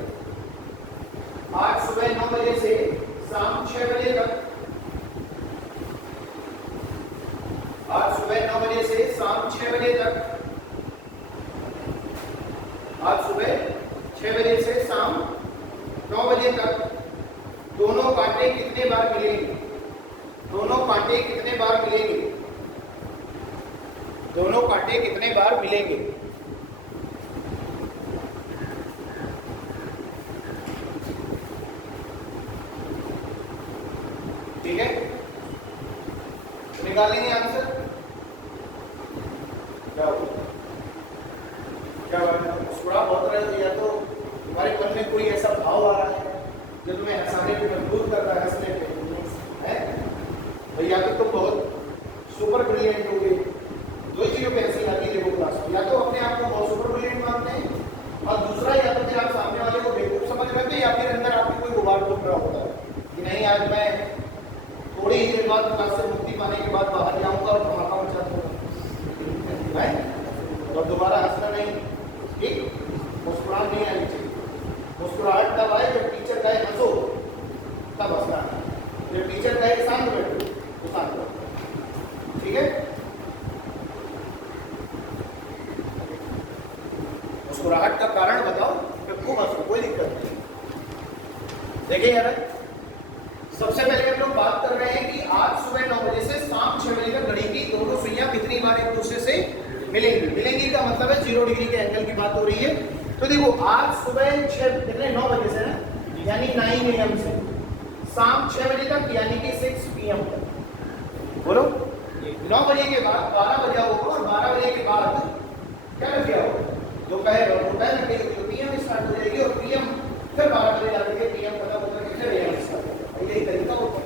आज सुबह 9 बजे से शाम 6 बजे तक, आज सुबह 9 बजे से शाम 6 बजे तक, आज सुबह 6 बजे से शाम 9 बजे तक दोनों कांटे कितने बार मिलेंगे? दोनों कांटे कितने बार मिलेंगे? दोनों कांटे कितने बार मिलेंगे? ठीक है, निकालेंगे आंसर। क्या होगा? क्या मुस्कुरा बहुत रहे हो, या तो तुम्हारे मन में कोई ऐसा भाव आ रहा है जो तुम्हें हंसाने पे मजबूर कर रहा है, हंसने पे है, और या तो तुम बहुत सुपर ब्रिलियंट हो गए। दो चीजों पे हंसी आती है देखो क्लास में, या तो अपने आप को बहुत सुपर ब्रिलियंट मानते हैं, और दूसरा या तो फिर आप सामने वाले को बेवकूफ समझ रहे थे, या फिर अंदर आपको कोई गुबार टूट रहा होता है कि नहीं आज मैं थोड़ी ही देर बाद क्लास से मुक्ति पाने के बाद बाहर जाऊंगा और धमाका मचा दूंगा, और दोबारा हंसना नहीं, ठीक, मुस्कुराहट नहीं आनी चाहिए। मुस्कुराहट तब आए जब टीचर कहे हंसो, तब हंसना है। जब टीचर कहे शांत बैठो तो शांत बैठो, ठीक है। मुस्कुराहट का कारण बताओ, फिर खूब हंसो, कोई दिक्कत नहीं। देखिए यार, सबसे पहले हम लोग बात कर रहे हैं कि आज सुबह 9 बजे से शाम 6 बजे तक घड़ी की दोनों सुइयां कितनी बार एक दूसरे से मिलेंगी। मिलेंगी का मतलब है 0 डिग्री के एंगल की बात हो रही है। तो देखो आज सुबह 9 बजे से ना, यानी 9 AM से शाम 6 बजे तक, यानी कि 6 PM तक। बोलो 9 बजे के बाद 12 बजा होगा, और 12 बजे के बाद क्या रख दिया होगा? दोपहर रख देगी, तो PM स्टार्ट हो जाएगी, और PM फिर 12 बजे जाके PM खत्म होकर के फिर AM स्टार्ट होगा। यही तरीका होता है।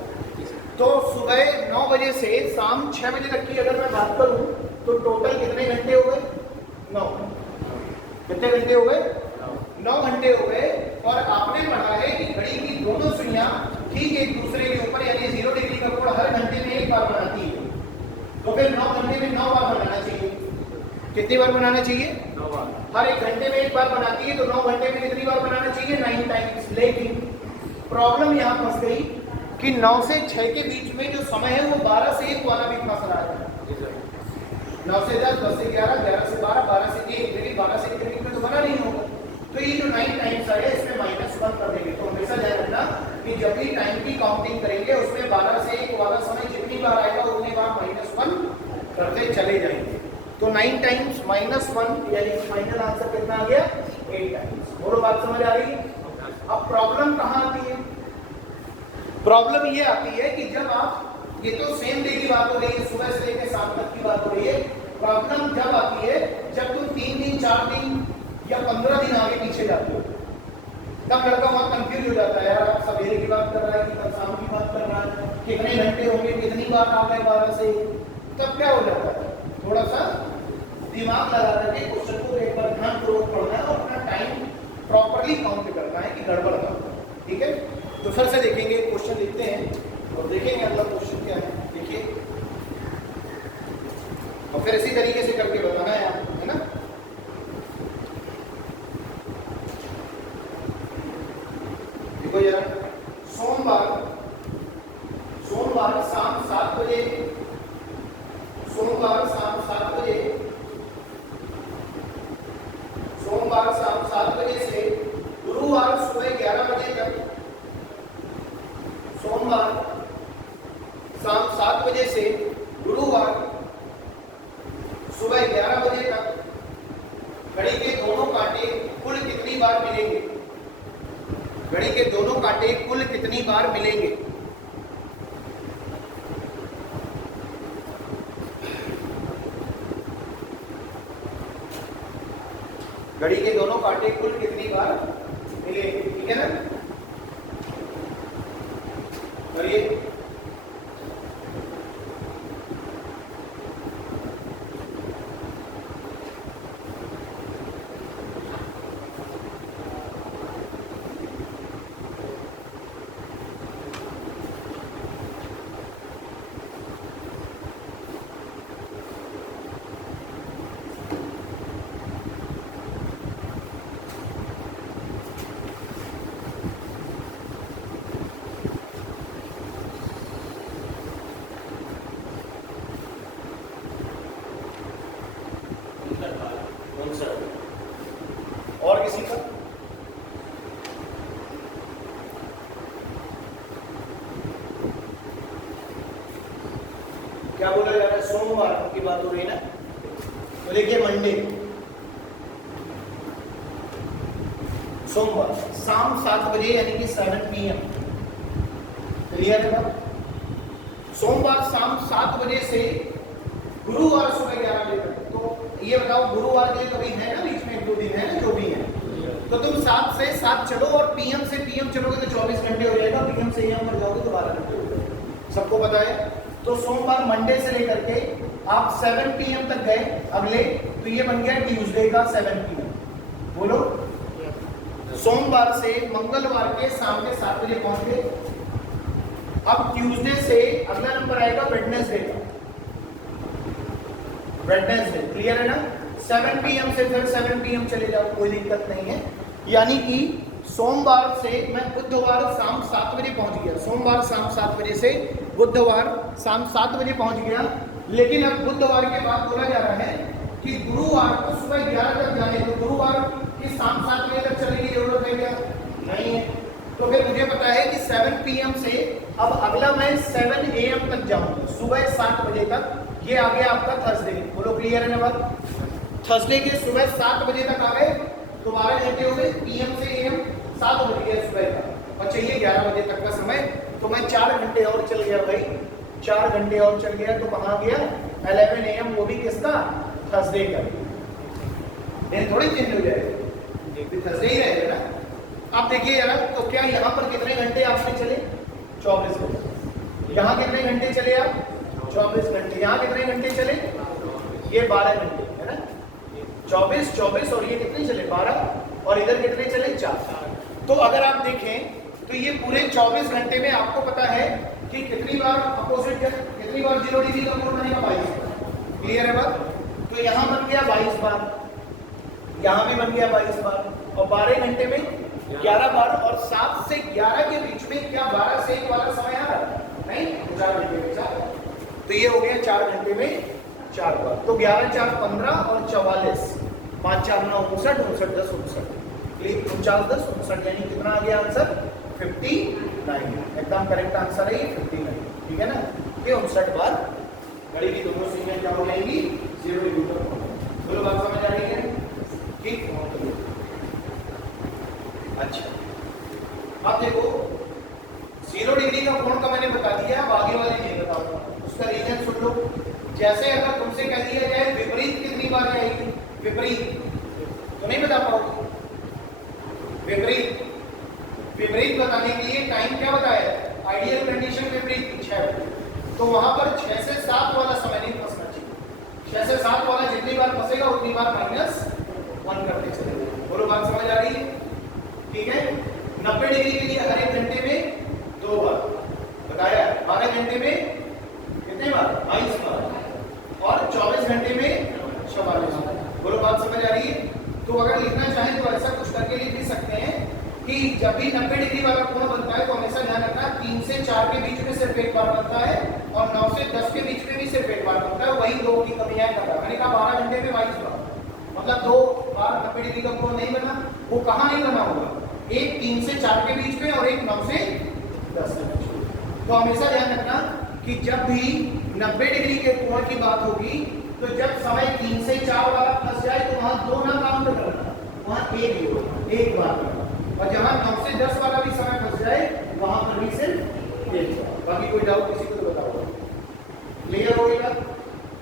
तो सुबह 9 बजे से शाम 6 बजे तक की अगर मैं बात करूं तो टोटल कितने घंटे हो गए? 9। कितने घंटे हो गए? 9 घंटे हो गए। और आपने पढ़ा है कि घड़ी की दोनों सुइयां ठीक एक दूसरे के ऊपर, यानी 0 डिग्री का कोण हर घंटे में एक बार बनाती है। तो फिर 9 घंटे में 9 बार बनाना चाहिए। कितनी बार बनाना चाहिए? 9 बार। हर एक घंटे में एक बार बनाती है, तो 9 घंटे में कितनी बार बनाना चाहिए? 9 टाइम्स। लेकिन प्रॉब्लम यहाँ फंस गई कि 9 से 6 के बीच में जो समय है वो 12 से 1 वाला भी फंस रहा है। 9 से 10, 10 से 11, 11 से 12, 12 से 1, लेकिन 12 से 1 के बीच में तो बना नहीं होगा। तो ये जो 9 टाइम्स आया इसमें -1 कर देंगे। तो हमेशा ध्यान रखना कि जब भी टाइम की काउंटिंग करेंगे उसमें 12 से 1 वाला समय जितनी बार आएगा उतनी बार -1 करते चले जाएंगे। तो 9 टाइम्स -1, यानी फाइनल आंसर कितना आ गया? 8 टाइम्स। बोलो बात समझ आ रही है? अब प्रॉब्लम कहाँ आती है? प्रॉब्लम ये आती है कि जब आप, ये तो सेम डे की बात हो रही है, सुबह से लेकर शाम तक की बात हो रही है। प्रॉब्लम जब आती है जब तुम 3 दिन 4 दिन या 15 दिन आगे पीछे जाते हो, तब लड़का वहां कंफ्यूज हो जाता है, यार आप सवेरे की बात कर रहा है कि कल शाम की बात कर रहा है, कितने घंटे होंगे, कितनी बार आ गए 12 से। तब क्या हो जाता है, थोड़ा सा दिमाग लगा करके क्वेश्चन को एक बार ध्यानपूर्वक पढ़ना है और अपना टाइम प्रॉपर्ली काउंट करना है कि गड़बड़ ना हो। ठीक है, तो फिर से देखेंगे, क्वेश्चन देखते हैं और देखेंगे अगला क्वेश्चन क्या है। देखिए, और फिर इसी तरीके से करके बताना है आपको, है ना। देखो जरा, सोमवार शाम 7 बजे, सोमवार शाम 7 बजे, सोमवार शाम 7 बजे से गुरुवार सुबह 11 बजे तक, सोमवार शाम 7 बजे से गुरुवार सुबह 11 बजे तक घड़ी के दोनों कांटे कुल कितनी बार मिलेंगे? घड़ी के दोनों कांटे कुल कितनी बार मिलेंगे? घड़ी के दोनों कांटे कुल कितनी बार मिलेंगे? ठीक है ना। करिए, 59। और किसी का? क्या बोला जा रहा है? सोमवार की बात हो रही है ना। तो देखिए मंडे, सोमवार शाम 7 बजे यानी कि 7 PM। क्लियर है बात? सोमवार शाम 7 बजे से गुरुवार सुबह 11 बजे तक। तो ये बताओ गुरुवार के कभी है ना बीच में, 1-2 दिन है ना, जो भी है। तो तुम 7 से 7 चलो और PM से PM चलोगे तो 24 घंटे हो जाएगा, PM से AM पर जाओगे तो 12 घंटे हो जाएगा। सबको पता है। तो सोमवार मंडे से लेकर के आप 7 PM तक गए अगले, तो ये बन गया ट्यूसडे का 7 PM। बोलो, सोमवार से मंगलवार के शाम के 7 बजे पहुंच गए। अब ट्यूसडे से अगला नंबर आएगा वेडनेसडे का, वेडनेसडे। क्लियर है ना? 7 PM से फिर 7 PM चले जाओ, कोई दिक्कत नहीं है। यानी कि सोमवार से मैं बुधवार शाम 7 बजे पहुंच गया, सोमवार शाम 7 बजे से बुधवार शाम 7 बजे पहुंच गया। लेकिन अब बुधवार के बाद बोला जा रहा है कि गुरुवार को सुबह 11 तक जाने, तो गुरुवार की शाम 7 बजे तक चलने की जरूरत है क्या? नहीं है। तो फिर मुझे पता है कि 7 PM से अब अगला मैं 7 AM तक जाऊंगा, सुबह 7 बजे तक। ये आ गया आपका थर्सडे। बोलो क्लियर है ना बात? थर्सडे के सुबह 7 बजे तक आ गए तो 12 घंटे हो गए। PM से AM 7 बज गया सुबह का, और चाहिए 11 बजे तक का समय। तो मैं 4 घंटे और चल गया भाई, 4 घंटे और चल गया। तो कहाँ गया? 11 AM, वो भी किसका? थर्सडे का। दिन थोड़ी चेंज हो जाएगा, थर्सडे ही रहेगा ना। आप देखिए यार, तो क्या यहाँ पर कितने घंटे आपने चले? 24 घंटे। यहाँ कितने घंटे चले आप? 24 घंटे। यहाँ कितने घंटे चले? ये 12 घंटे है ना। 24 और ये कितने चले? 12। और इधर कितने चले? 4। तो अगर आप देखें तो ये पूरे 24 घंटे में आपको पता है कि कितनी बार अपोजिट, कितनी बार 0 डिग्री का कोण बनेगा? 22। क्लियर है बात? तो यहाँ बन गया 22 बार, यहाँ भी बन गया 22 बार, और 12 घंटे में 11 बार। और 7 से 11 के बीच में क्या 12 से 1 वाला समय आ रहा? नहीं, 4 घंटे में 4। तो ये हो गया 4 घंटे में 4 बार। तो 11 4 15 और 44, 5 4 9 59, 59 10 59, 49 10 59, यानी कितना आ गया आंसर? 59। एकदम करेक्ट आंसर है ये 59। ठीक है ना? ये 59 बार घड़ी की दोनों सुइयां क्या हो जाएंगी? 0 डिग्री पर। बोलो बात समझ आ रही है? ठीक। अच्छा, अब देखो 0 डिग्री का कोण का मैंने बता दिया, अब आगे वाले नहीं बताऊंगा, उसका रीजन सुन लो। जैसे अगर तुमसे कह दिया जाए विपरीत कितनी बार आएगी? विपरीत तो नहीं बता पाओगे। विपरीत, विपरीत बताने के लिए टाइम क्या बताया? आइडियल कंडीशन विपरीत 6। तो वहां पर 6 से 7 वाला समय नहीं फंसना चाहिए। 6 से 7 वाला जितनी बार फंसेगा उतनी बार -1 करते चलेंगे। बोलो बात समझ आ रही है? ठीक है। 90 डिग्री के लिए हर 1 घंटे में 2 बार बताया, 12 घंटे में कितने बार? 22 बार, और 24 घंटे में 44 बार। बोलो बात समझ आ रही है? तो अगर लिखना चाहें तो ऐसा कुछ करके लिख भी सकते हैं कि जब भी 90 डिग्री वाला कोण बनता है तो हमेशा ध्यान रखना 3 से 4 के बीच में सिर्फ एक बार बनता है, और 9 से 10 के बीच में भी सिर्फ एक बार बनता है। वही 2 की कमियां कर रहा है। मैंने कहा 12 घंटे में 22 बार, मतलब 2 बार 90 डिग्री का कोण नहीं बना। वो कहाँ नहीं बना होगा? एक 3 से 4 के बीच में और एक 9 से 10 के बीच में। तो हमेशा ध्यान रखना कि जब भी 90 डिग्री के कोण की बात होगी तो जब समय 3 से 4 वाला फंस जाए तो वहां 2 ना काउंट करना, वहां एक बार करना। और जहां 9 से 10 वाला भी समय फंस जाए वहां पर भी सिर्फ एक बार। बाकी कोई डाउट किसी को तो बताओ। क्लियर हो गया?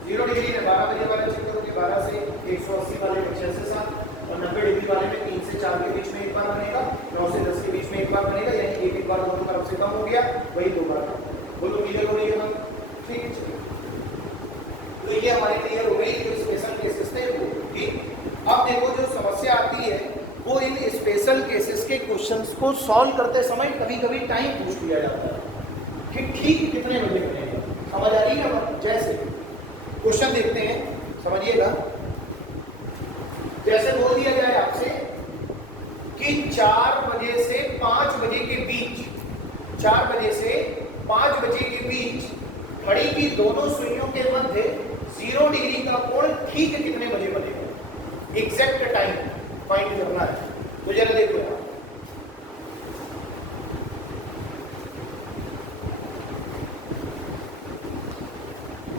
0 डिग्री में 12 बजे वाले चेक करोगे, 12 से 180 वाले में 6 से 7, और 90 डिग्री वाले में 3 से 4 के बीच में एक बार बनेगा, 9 से 10 के बीच में एक बार बनेगा, यानी एक बार दोनों तरफ से कम हो गया, वही 2 बार। बोलो क्लियर हो रही है बात? ठीक है। तो ये हमारी क्लियर हो गई जो स्पेशल केसेस थे वो। ठीक। अब देखो जो समस्या आती है वो इन स्पेशल केसेस के क्वेश्चंस को सॉल्व करते समय कभी कभी टाइम पूछ लिया जाता है कि ठीक कितने बजे करेंगे। समझ आ रही है ना? जैसे क्वेश्चन देखते हैं, समझिएगा। जैसे बोल दिया जाए आपसे कि 4 बजे से 5 बजे के बीच, 4 बजे से 5 बजे के बीच घड़ी की दोनों सुइयों के मध्य 0 डिग्री का कोण ठीक कितने बजे बनेगा? एग्जैक्ट टाइम फाइंड करना है। तो जरा देखो यार,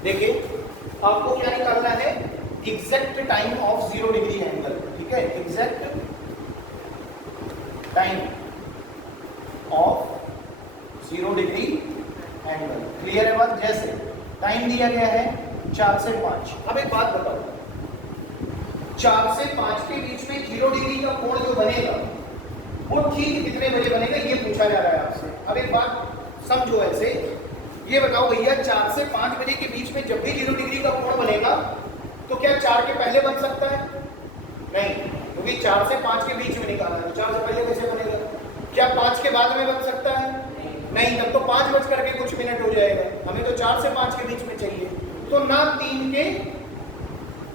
देखिए आपको क्या निकालना है, exact time of 0 degree angle, ठीक है, exact time of 0 degree angle. Clear है बात? जैसे टाइम दिया गया है 4 से 5। अब एक बात बताओ, 4 से 5 के बीच में 0 डिग्री का कोण जो बनेगा वो ठीक कितने बजे बनेगा, ये पूछा जा रहा है आपसे। अब एक बात समझो, ऐसे ये बताओ भैया, 4 से 5 बजे के बीच में जब भी 0 डिग्री का कोण बनेगा तो क्या 4 के पहले बन सकता है? नहीं, क्योंकि 4 से 5 के बीच में निकालना है, तो 4 से पहले कैसे बनेगा? क्या 5 के बाद में बन सकता है? नहीं, तब तो 5 बज करके कुछ मिनट हो जाएगा, हमें तो 4 से 5 के बीच में चाहिए। तो ना 3 के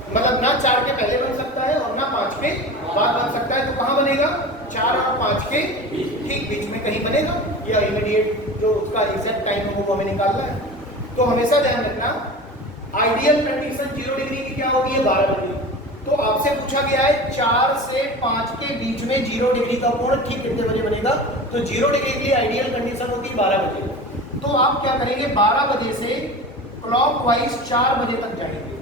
मतलब ना 4 के पहले बन सकता है और ना 5 के बाद बन सकता है। तो कहाँ बनेगा? 4 और 5 के ठीक बीच में कहीं बनेगा, या इमीडिएट जो उसका एग्जैक्ट टाइम है वो हमें निकालना है। तो हमेशा ध्यान रखना, आइडियल कंडीशन 0 डिग्री की क्या होगी? 12 डिग्री। तो आपसे पूछा गया है 4 से 5 के बीच में 0 डिग्री का कोण ठीक कितने बजे बनेगा? तो 0 डिग्री के लिए आइडियल कंडीशन होगी 12 बजे। तो आप क्या करेंगे, 12 बजे से क्लॉकवाइज 4 बजे तक जाएंगे,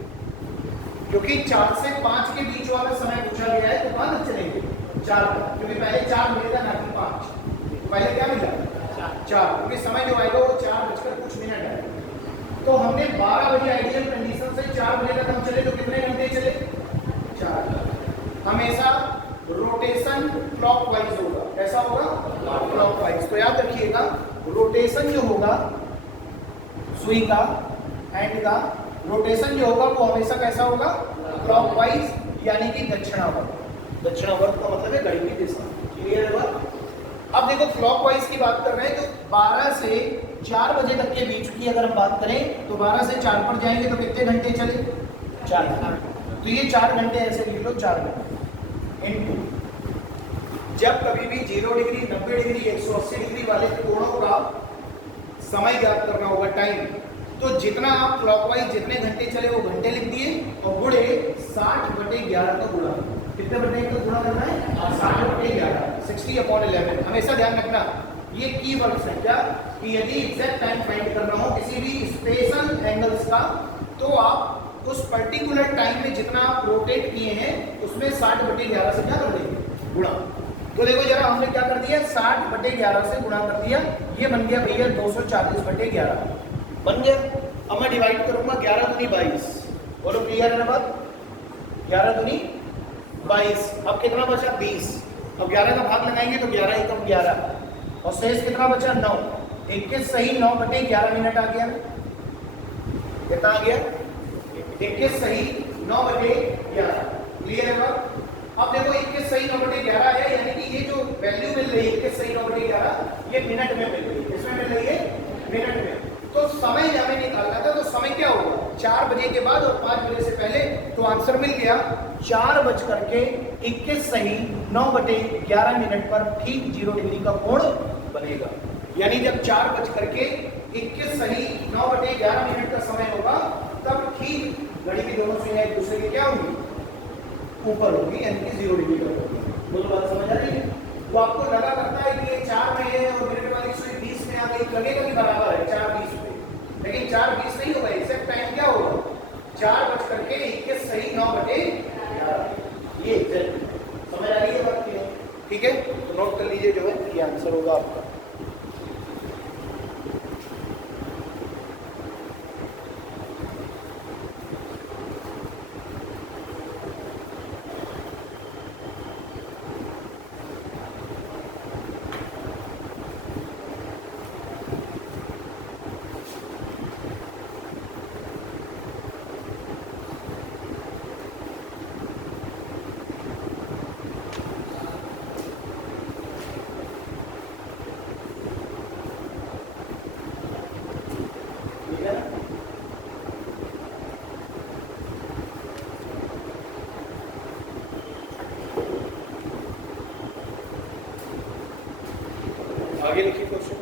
क्योंकि 4 से 5 के बीच वाला समय पूछा गया है, तो 5 चलेंगे 4 तक, क्योंकि पहले 4 मिलेगा ना कि 5। तो पहले क्या मिला? 4, क्योंकि समय जो आएगा वो 4 बजकर कुछ मिनट आएगा। तो हमने 12 बजे आइडियल कंडीशन से 4 बजे तक हम चले, तो कितने घंटे चले? 4। हमेशा रोटेशन क्लॉकवाइज होगा। कैसा होगा? क्लॉकवाइज। तो याद रखिएगा, रोटेशन जो होगा सुई का, हैंड का रोटेशन जो होगा वो हमेशा कैसा होगा? क्लॉकवाइज, यानी कि दक्षिणावर्त। दक्षिणावर्त का मतलब है घड़ी की दिशा। क्लियर है बात? अब देखो क्लॉकवाइज की बात कर रहे हैं, तो 12 से 4 बजे तक के बीच की अगर हम बात करें तो 12 से 4 पर जाएंगे तो कितने घंटे चले? 4 घंटे। तो ये 4 घंटे ऐसे लिख लो, 4 घंटे इनटू, जब कभी भी 0 डिग्री, 90 डिग्री, 180 डिग्री वाले कोणों का समय ज्ञात करना होगा, टाइम, तो जितना आप क्लॉकवाइज जितने घंटे चले वो घंटे लिख दिए और गुणे 60/11 का गुणा। कितने बटे का गुणा करना है? 60/11, 60/11। हमेशा ध्यान रखना, ये कीवर्ड्स है क्या, कि यदि एग्जैक्ट टाइम फाइंड करना हो किसी भी स्पेशल एंगल्स का, तो आप उस पर्टिकुलर टाइम में जितना आप रोटेट किए हैं उसमें 60/11 से क्या कर देंगे? गुणा। तो देखो जरा, हमने क्या कर दिया, 60/11 से गुणा कर दिया, ये बन गया भैया 240/11 बन गया। अब मैं डिवाइड करूंगा, 11 दूनी 22। बोलो क्लियर है ना बात? 11 दूनी 22। अब कितना बचा? 20। अब 11 का भाग लगाएंगे तो 11 एकम 11 और शेष कितना बचा? 9। 21 सही 9/11 मिनट आ गया। कितना आ गया? 21 सही 9/11। क्लियर है बात? अब देखो 21 सही 9/11 है, यानी कि ये जो वैल्यू मिल रही है 21 सही 9/11 ये मिनट में मिल रही है। किसमें मिल रही है? मिनट में। तो समय हमें निकालना था, तो समय क्या होगा? 4 बजे के बाद और 5 बजे से पहले। तो आंसर मिल गया 4:21 सही 9/11 मिनट पर ठीक 0 डिग्री का कोण बनेगा। यानी जब 4:21 सही 9/11 मिनट का समय होगा तब ठीक घड़ी की दोनों सुइयां एक दूसरे की क्या होंगी? ऊपर होगी, यानी कि 0 डिग्री पर होगी। बोलो बात समझ आ रही है? वो आपको लगा करता है कि ये 4 में है और मिनट वाली सुई 20 में आ गई, लगेगा कि बराबर है 4:20 पे, लेकिन 4:20 नहीं होगा। एग्जैक्ट टाइम क्या होगा? 4:21 सही 9/11। ये एग्जैक्ट समझ आ रही है बात की? ठीक है, तो नोट कर लीजिए, जो है ये आंसर होगा आपका। आगे लिखिए क्वेश्चन।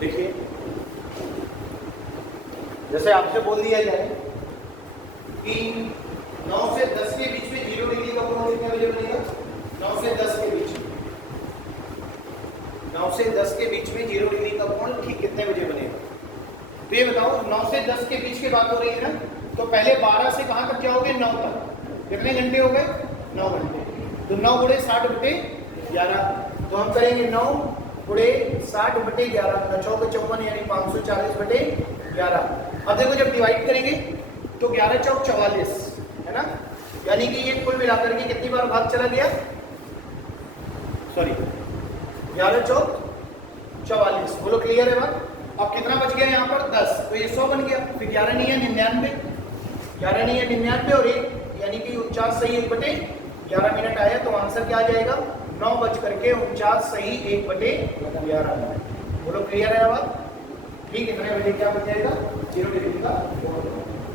देखिए, जैसे आपसे बोल दिया जाए कि 9 से 10 के बीच में 0 डिग्री का कोण कितने बजे बनेगा? 9 से 10 के बीच में 9 से 10 के बीच में 0 डिग्री का कोण ठीक कितने बजे बनेगा? तो ये बताओ, 9 से 10 के बीच की बात हो रही है ना, तो पहले 12 से कहां तक जाओगे? 9 तक। कितने घंटे हो गए? 9 घंटे। तो 9 गुणे 60 बटे 11, तो हम करेंगे 9 गुणे 60 बटे 11, 9 चौके 54 यानी 540 बटे 11। अब देखो जब डिवाइड करेंगे तो 11 चौक 44 है ना, यानी कि ये कुल मिलाकर के कितनी बार भाग चला गया? सॉरी, 11 चौक 44। बोलो क्लियर है बात? अब कितना बच गया यहाँ पर? 10, तो ये 100 बन गया। फिर 11 नहीं है 99, 11 नहीं है 99 और 1 यानी कि 49 सही 1 बटे 11 मिनट आया। तो आंसर क्या आ जाएगा? 9 बज करके 49 सही 1 बटे 11 मिनट। बोलो क्लियर है बात? ठीक, इतने बजे क्या बच जाएगा? 0 डिग्री का।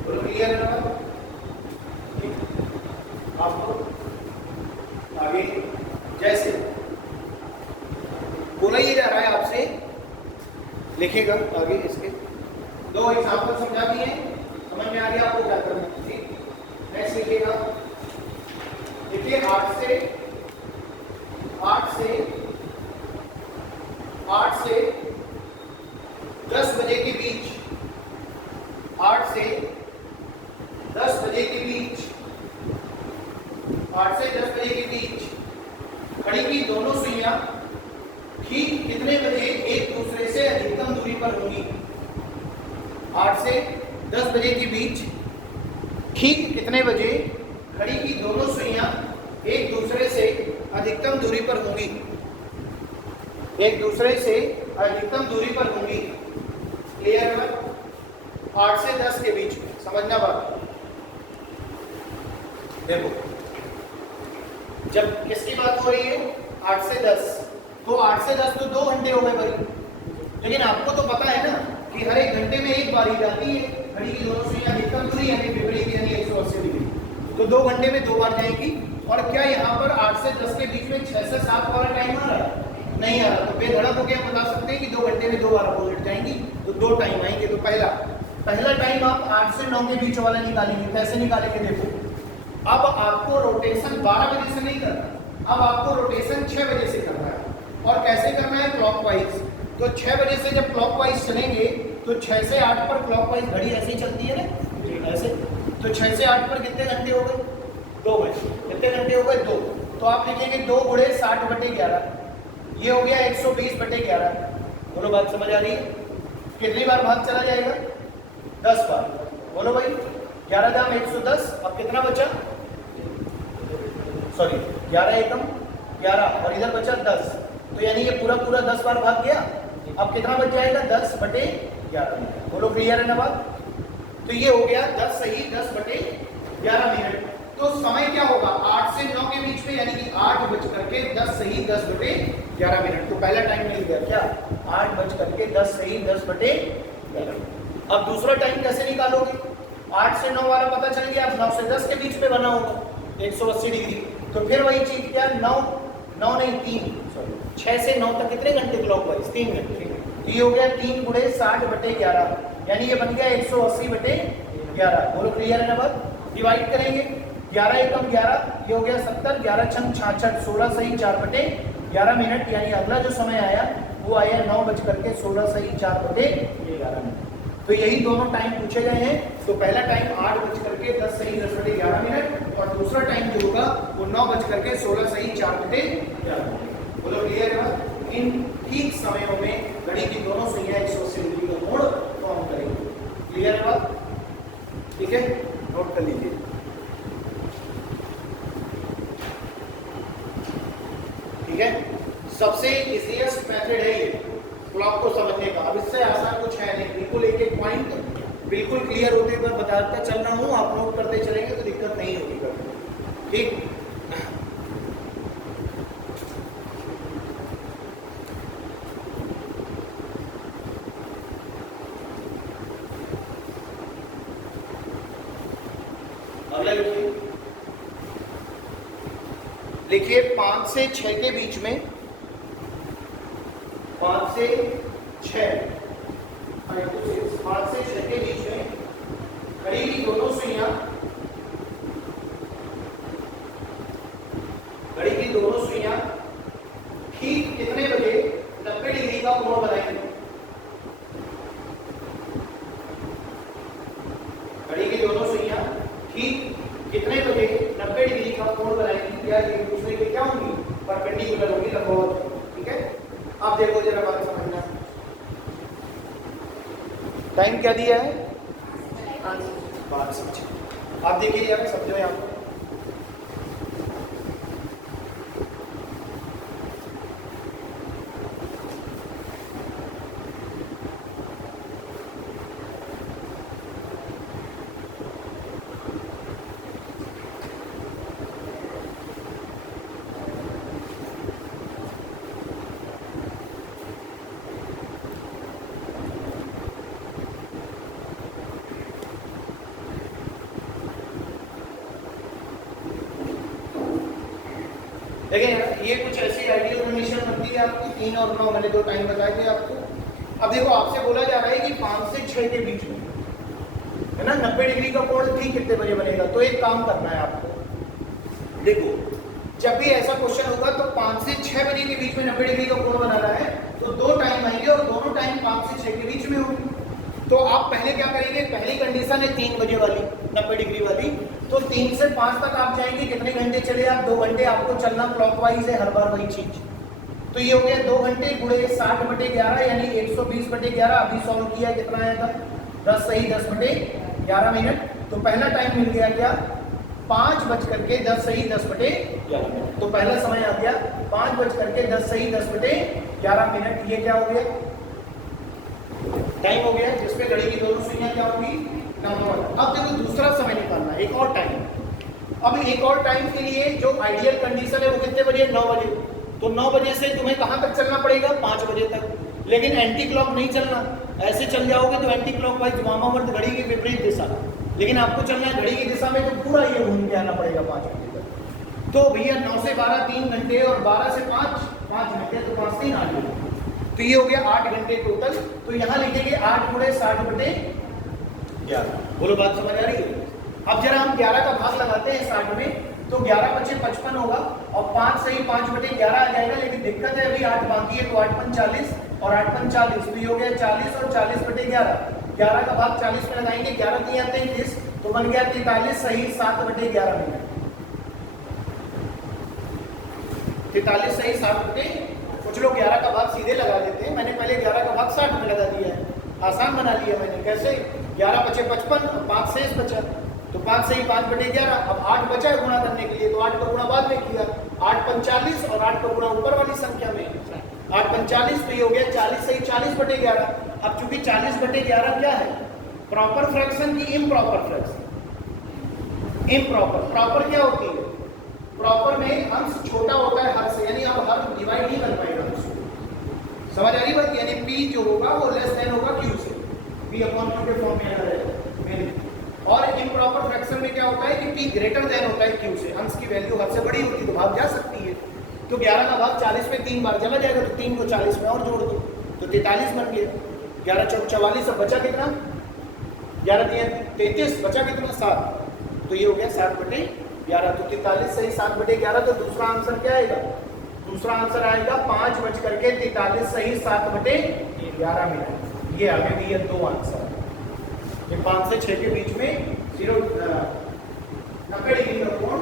बोलो क्लियर है बात? आपको आगे जैसे बोला ही जा रहा है आपसे, लिखेगा आगे इसके 2 एग्जाम्पल समझा दिए, समझ में आ गया आपको क्या करना है? ठीक, नेक्स्ट लिखिएगा। देखिए 8 से 10 बजे के बीच, 8 से 10 बजे के बीच, 8 से 10 बजे के बीच घड़ी की दोनों सुइयां ठीक कितने बजे एक दूसरे से अधिकतम दूरी पर होंगी? 8 से 10 बजे के बीच ठीक कितने बजे घड़ी की दोनों सुइयां एक दूसरे से अधिकतम दूरी पर होंगी? एक दूसरे से अधिकतम दूरी पर होंगी। क्लियर है? 8 से 10 के बीच में, समझना बात। देखो जब किसकी बात हो रही है? 8 से 10, तो 8 से 10 तो 2 घंटे हो गए भाई, लेकिन आपको तो पता है ना कि हर 1 घंटे में एक बारी जाती है घड़ी की दोनों सुइयां अधिकतम दूरी यानी विपरीत यानी 180 डिग्री, तो 2 घंटे में 2 बार जाएगी। और क्या यहाँ पर 8 से 10 के बीच में 6 से 7 वाला टाइम आ रहा है? नहीं आ रहा। तो बेधड़क होकर हम बता सकते हैं कि 2 घंटे में 2 बार अपोजिट जाएंगी, तो 2 टाइम आएंगे। तो पहला टाइम आप 8 से 9 के बीच वाला निकालेंगे। कैसे निकालेंगे? देखो, अब आपको रोटेशन 12 बजे से नहीं करना, अब आपको रोटेशन 6 बजे से करना है। और कैसे करना है? क्लॉकवाइज। तो 6 बजे से जब क्लॉकवाइज चलेंगे तो 6 से 8 पर क्लॉकवाइज घड़ी ऐसे ही चलती है ना, ऐसे। तो 6 से 8 पर कितने घंटे हो गए? 2 बजे। कितने घंटे हो गए? 2। तो आप लिखेंगे 2 गुणे 60 बटे 11, ये हो गया 120 बटे 11। बोलो बात समझ आ रही है? कितनी बार भाग चला जाएगा? 10 बार। बोलो भाई, 11 दाम 110। अब कितना बचा? सॉरी, 11 एकम 11 और इधर बचा 10, तो यानी ये पूरा 10 बार भाग गया। अब कितना बच जाएगा? 10 बटे 11। बोलो क्लियर है ना बात? तो ये हो गया 10 सही 10 बटे 11 मिनट। तो समय क्या होगा? 8 से 9 के बीच में, यानी कि 8 बज करके 10 सही 10 बटे 11 मिनट। तो पहला टाइम मिल गया क्या? 8 बज करके 10 सही 10 बटे 11। अब दूसरा टाइम कैसे निकालोगे? 8 से 9 वाला पता चल गया, अब 9 से 10 के बीच में बना होगा 180 डिग्री। तो फिर वही चीज क्या? 9 नहीं 3, 6 से 9 तक कितने घंटे क्लॉकवाइज? 3 घंटे। तो ये हो गया 3 गुणे 60 बटे 11, यानी ये बन गया 180 बटे 11। बोलो क्लियर है ना बात? डिवाइड करेंगे, 11 एकम 11, ये हो गया 70, 11 छंग 66, 16 सही 4 बटे 11 मिनट। यानी अगला जो समय आया वो आया 9 बज करके 16 सही 4 बटे 11 मिनट। तो यही दोनों टाइम पूछे गए हैं। तो पहला टाइम 8 बज करके 10 सही 10 बटे 11 मिनट, और दूसरा टाइम जो होगा वो 9 बज करके 16 सही 4 बटे 11 मिनट। बोलो क्लियर है? इन ठीक समयों में घड़ी की दोनों सुइयां 180 डिग्री का कोण फॉर्म करेंगे। क्लियर है बात? ठीक है, नोट कर लीजिए। ठीक है, सबसे इजीएस्ट मेथड है ये क्लॉक को समझने का। अब इससे आसान कुछ है नहीं, बिल्कुल एक एक पॉइंट बिल्कुल क्लियर होते हुए बताता चल रहा हूँ, आप नोट करते चलेंगे तो दिक्कत नहीं होगी करने। ठीक, अगला लिखिए 5 से 6 के बीच में, 5 से 6, 5 to 6, 5 से 6 के बीच में घड़ी की दोनों सुइयां ठीक कितने बजे 90 डिग्री का कोण बनाएंगे? घड़ी की दोनों सुइयां ठीक कितने बजे 90 डिग्री का कोण बनाएंगी या एक दूसरे के क्या होंगी? परपेंडिकुलर होंगी, लंबवत। ठीक है, अब देखो जरा बात समझना। टाइम क्या दिया है? 5 से 6। आप देखिए जरा, समझो यहाँ पर। देखिए ये कुछ ऐसी आइडियल कंडीशन बनती है आपकी 3 और 9, मैंने 2 टाइम बताए थे आपको। अब देखो आपसे बोला जा रहा है कि 5 से 6 के बीच में है ना 90 डिग्री का कोण ठीक कितने बजे बनेगा। तो एक काम करना है आपको, देखो जब भी ऐसा क्वेश्चन होगा तो 5 से 6 बजे के बीच में 90 डिग्री का कोण बनाना है तो 2 टाइम आएंगे और दोनों टाइम 5 से 6 के बीच में होंगे। तो आप पहले क्या करेंगे, पहली कंडीशन है 3 बजे वाली 90 डिग्री वाली, तो 3 से 5 तक आप जाएंगे, कितने घंटे चले आप? 2 घंटे आपको चलना क्लॉकवाइज है, हर बार वही चीज। तो ये हो गया 2 घंटे गुणे 60/11 यानी 120/11। अभी सॉल्व किया, कितना आया था? 10 सही 10/11 मिनट। तो पहला टाइम मिल गया क्या? 5:10 सही 10/11 मिनट। तो पहला समय आ गया 5:10 सही 10/11 मिनट। ये क्या हो गया? टाइम हो गया जिसमें घड़ी की दोनों सुइयां क्या होंगी? नंबर। अब देखो दूसरा समय निकालना, एक और टाइम। अब एक और टाइम के लिए जो आइडियल कंडीशन है वो कितने बजे? 9 बजे। तो 9 बजे से तुम्हें कहां तक चलना पड़ेगा? 5 बजे तक। लेकिन एंटी क्लॉक नहीं चलना, ऐसे चल जाओगे तो एंटी क्लॉक वाइज वामावर्त घड़ी की विपरीत दिशा। लेकिन आपको चलना है घड़ी की दिशा में, तो पूरा ये घूम के आना पड़ेगा 5 बजे तक। तो भैया 9 से 12 3 घंटे और 12 से 5 घंटे, तो 5 3 8 घंटे। तो ये हो गया 8 घंटे टोटल। तो यहाँ लिखेंगे 8 गुणे 60/11। बोलो बात समझ आ रही है? अब जरा हम 11 का भाग लगाते हैं 60 में, तो 11 × 5 = 55 होगा और 5 सही 5/11 आ जाएगा। लेकिन दिक्कत है अभी 8 बाकी है, तो 8 × 5 = 40 और 8 × 5 = 40। तो ये हो गया 40 और 40/11। 11 का भाग 40 में लगाएंगे, 11 × 3 = 33, तो बन गया 43 सही 7/11 मिनट। 43 सही 7/11। कुछ लोग 11 का भाग सीधे लगा देते हैं, मैंने पहले 11 का भाग 60 में लगा दिया है, आसान बना लिया मैंने। कैसे? 11 × 5 = 55 और 5 शेष बचा, तो 5 सही 5/11। अब 8 बचा है गुणा करने के लिए, तो 8 का गुणा बाद में किया, 8 × 5 = 40 और 8 का गुणा ऊपर वाली संख्या में 8 × 5 = 40। तो ये हो गया 40 सही 40/11। अब चूंकि 40/11 क्या है? प्रॉपर फ्रैक्शन की इम्प्रॉपर फ्रैक्शन? इम्प्रॉपर। प्रॉपर क्या होती है? प्रॉपर में अंश छोटा होता है हर से, यानी आप हर डिवाइड नहीं कर पाएगा अंश। समझ आ रही बात? यानी p जो होगा वो लेस देन होगा q से, p/q के फॉर्म में अगर है। और इम्प्रॉपर फ्रैक्शन में क्या होता है कि p ग्रेटर देन होता है q से, अंश की वैल्यू हद से बड़ी होती है तो भाग जा सकती है। तो 11 का भाग 40 में 3 बार चला जाएगा, तो 3 को 40 में और जोड़ दो तो 43 बन गया। 11 × 4 = 44। अब बचा कितना? 11 × 3 = 33, बचा कितना? 7। तो ये हो गया 7/11। तो 43 सही 7/11। तो दूसरा आंसर क्या आएगा? दूसरा आंसर आएगा 5:43 सही 7/11 मिनट। ये आगे भी ये 2 आंसर है। ये 5 से 6 के बीच में 90 डिग्री का कोण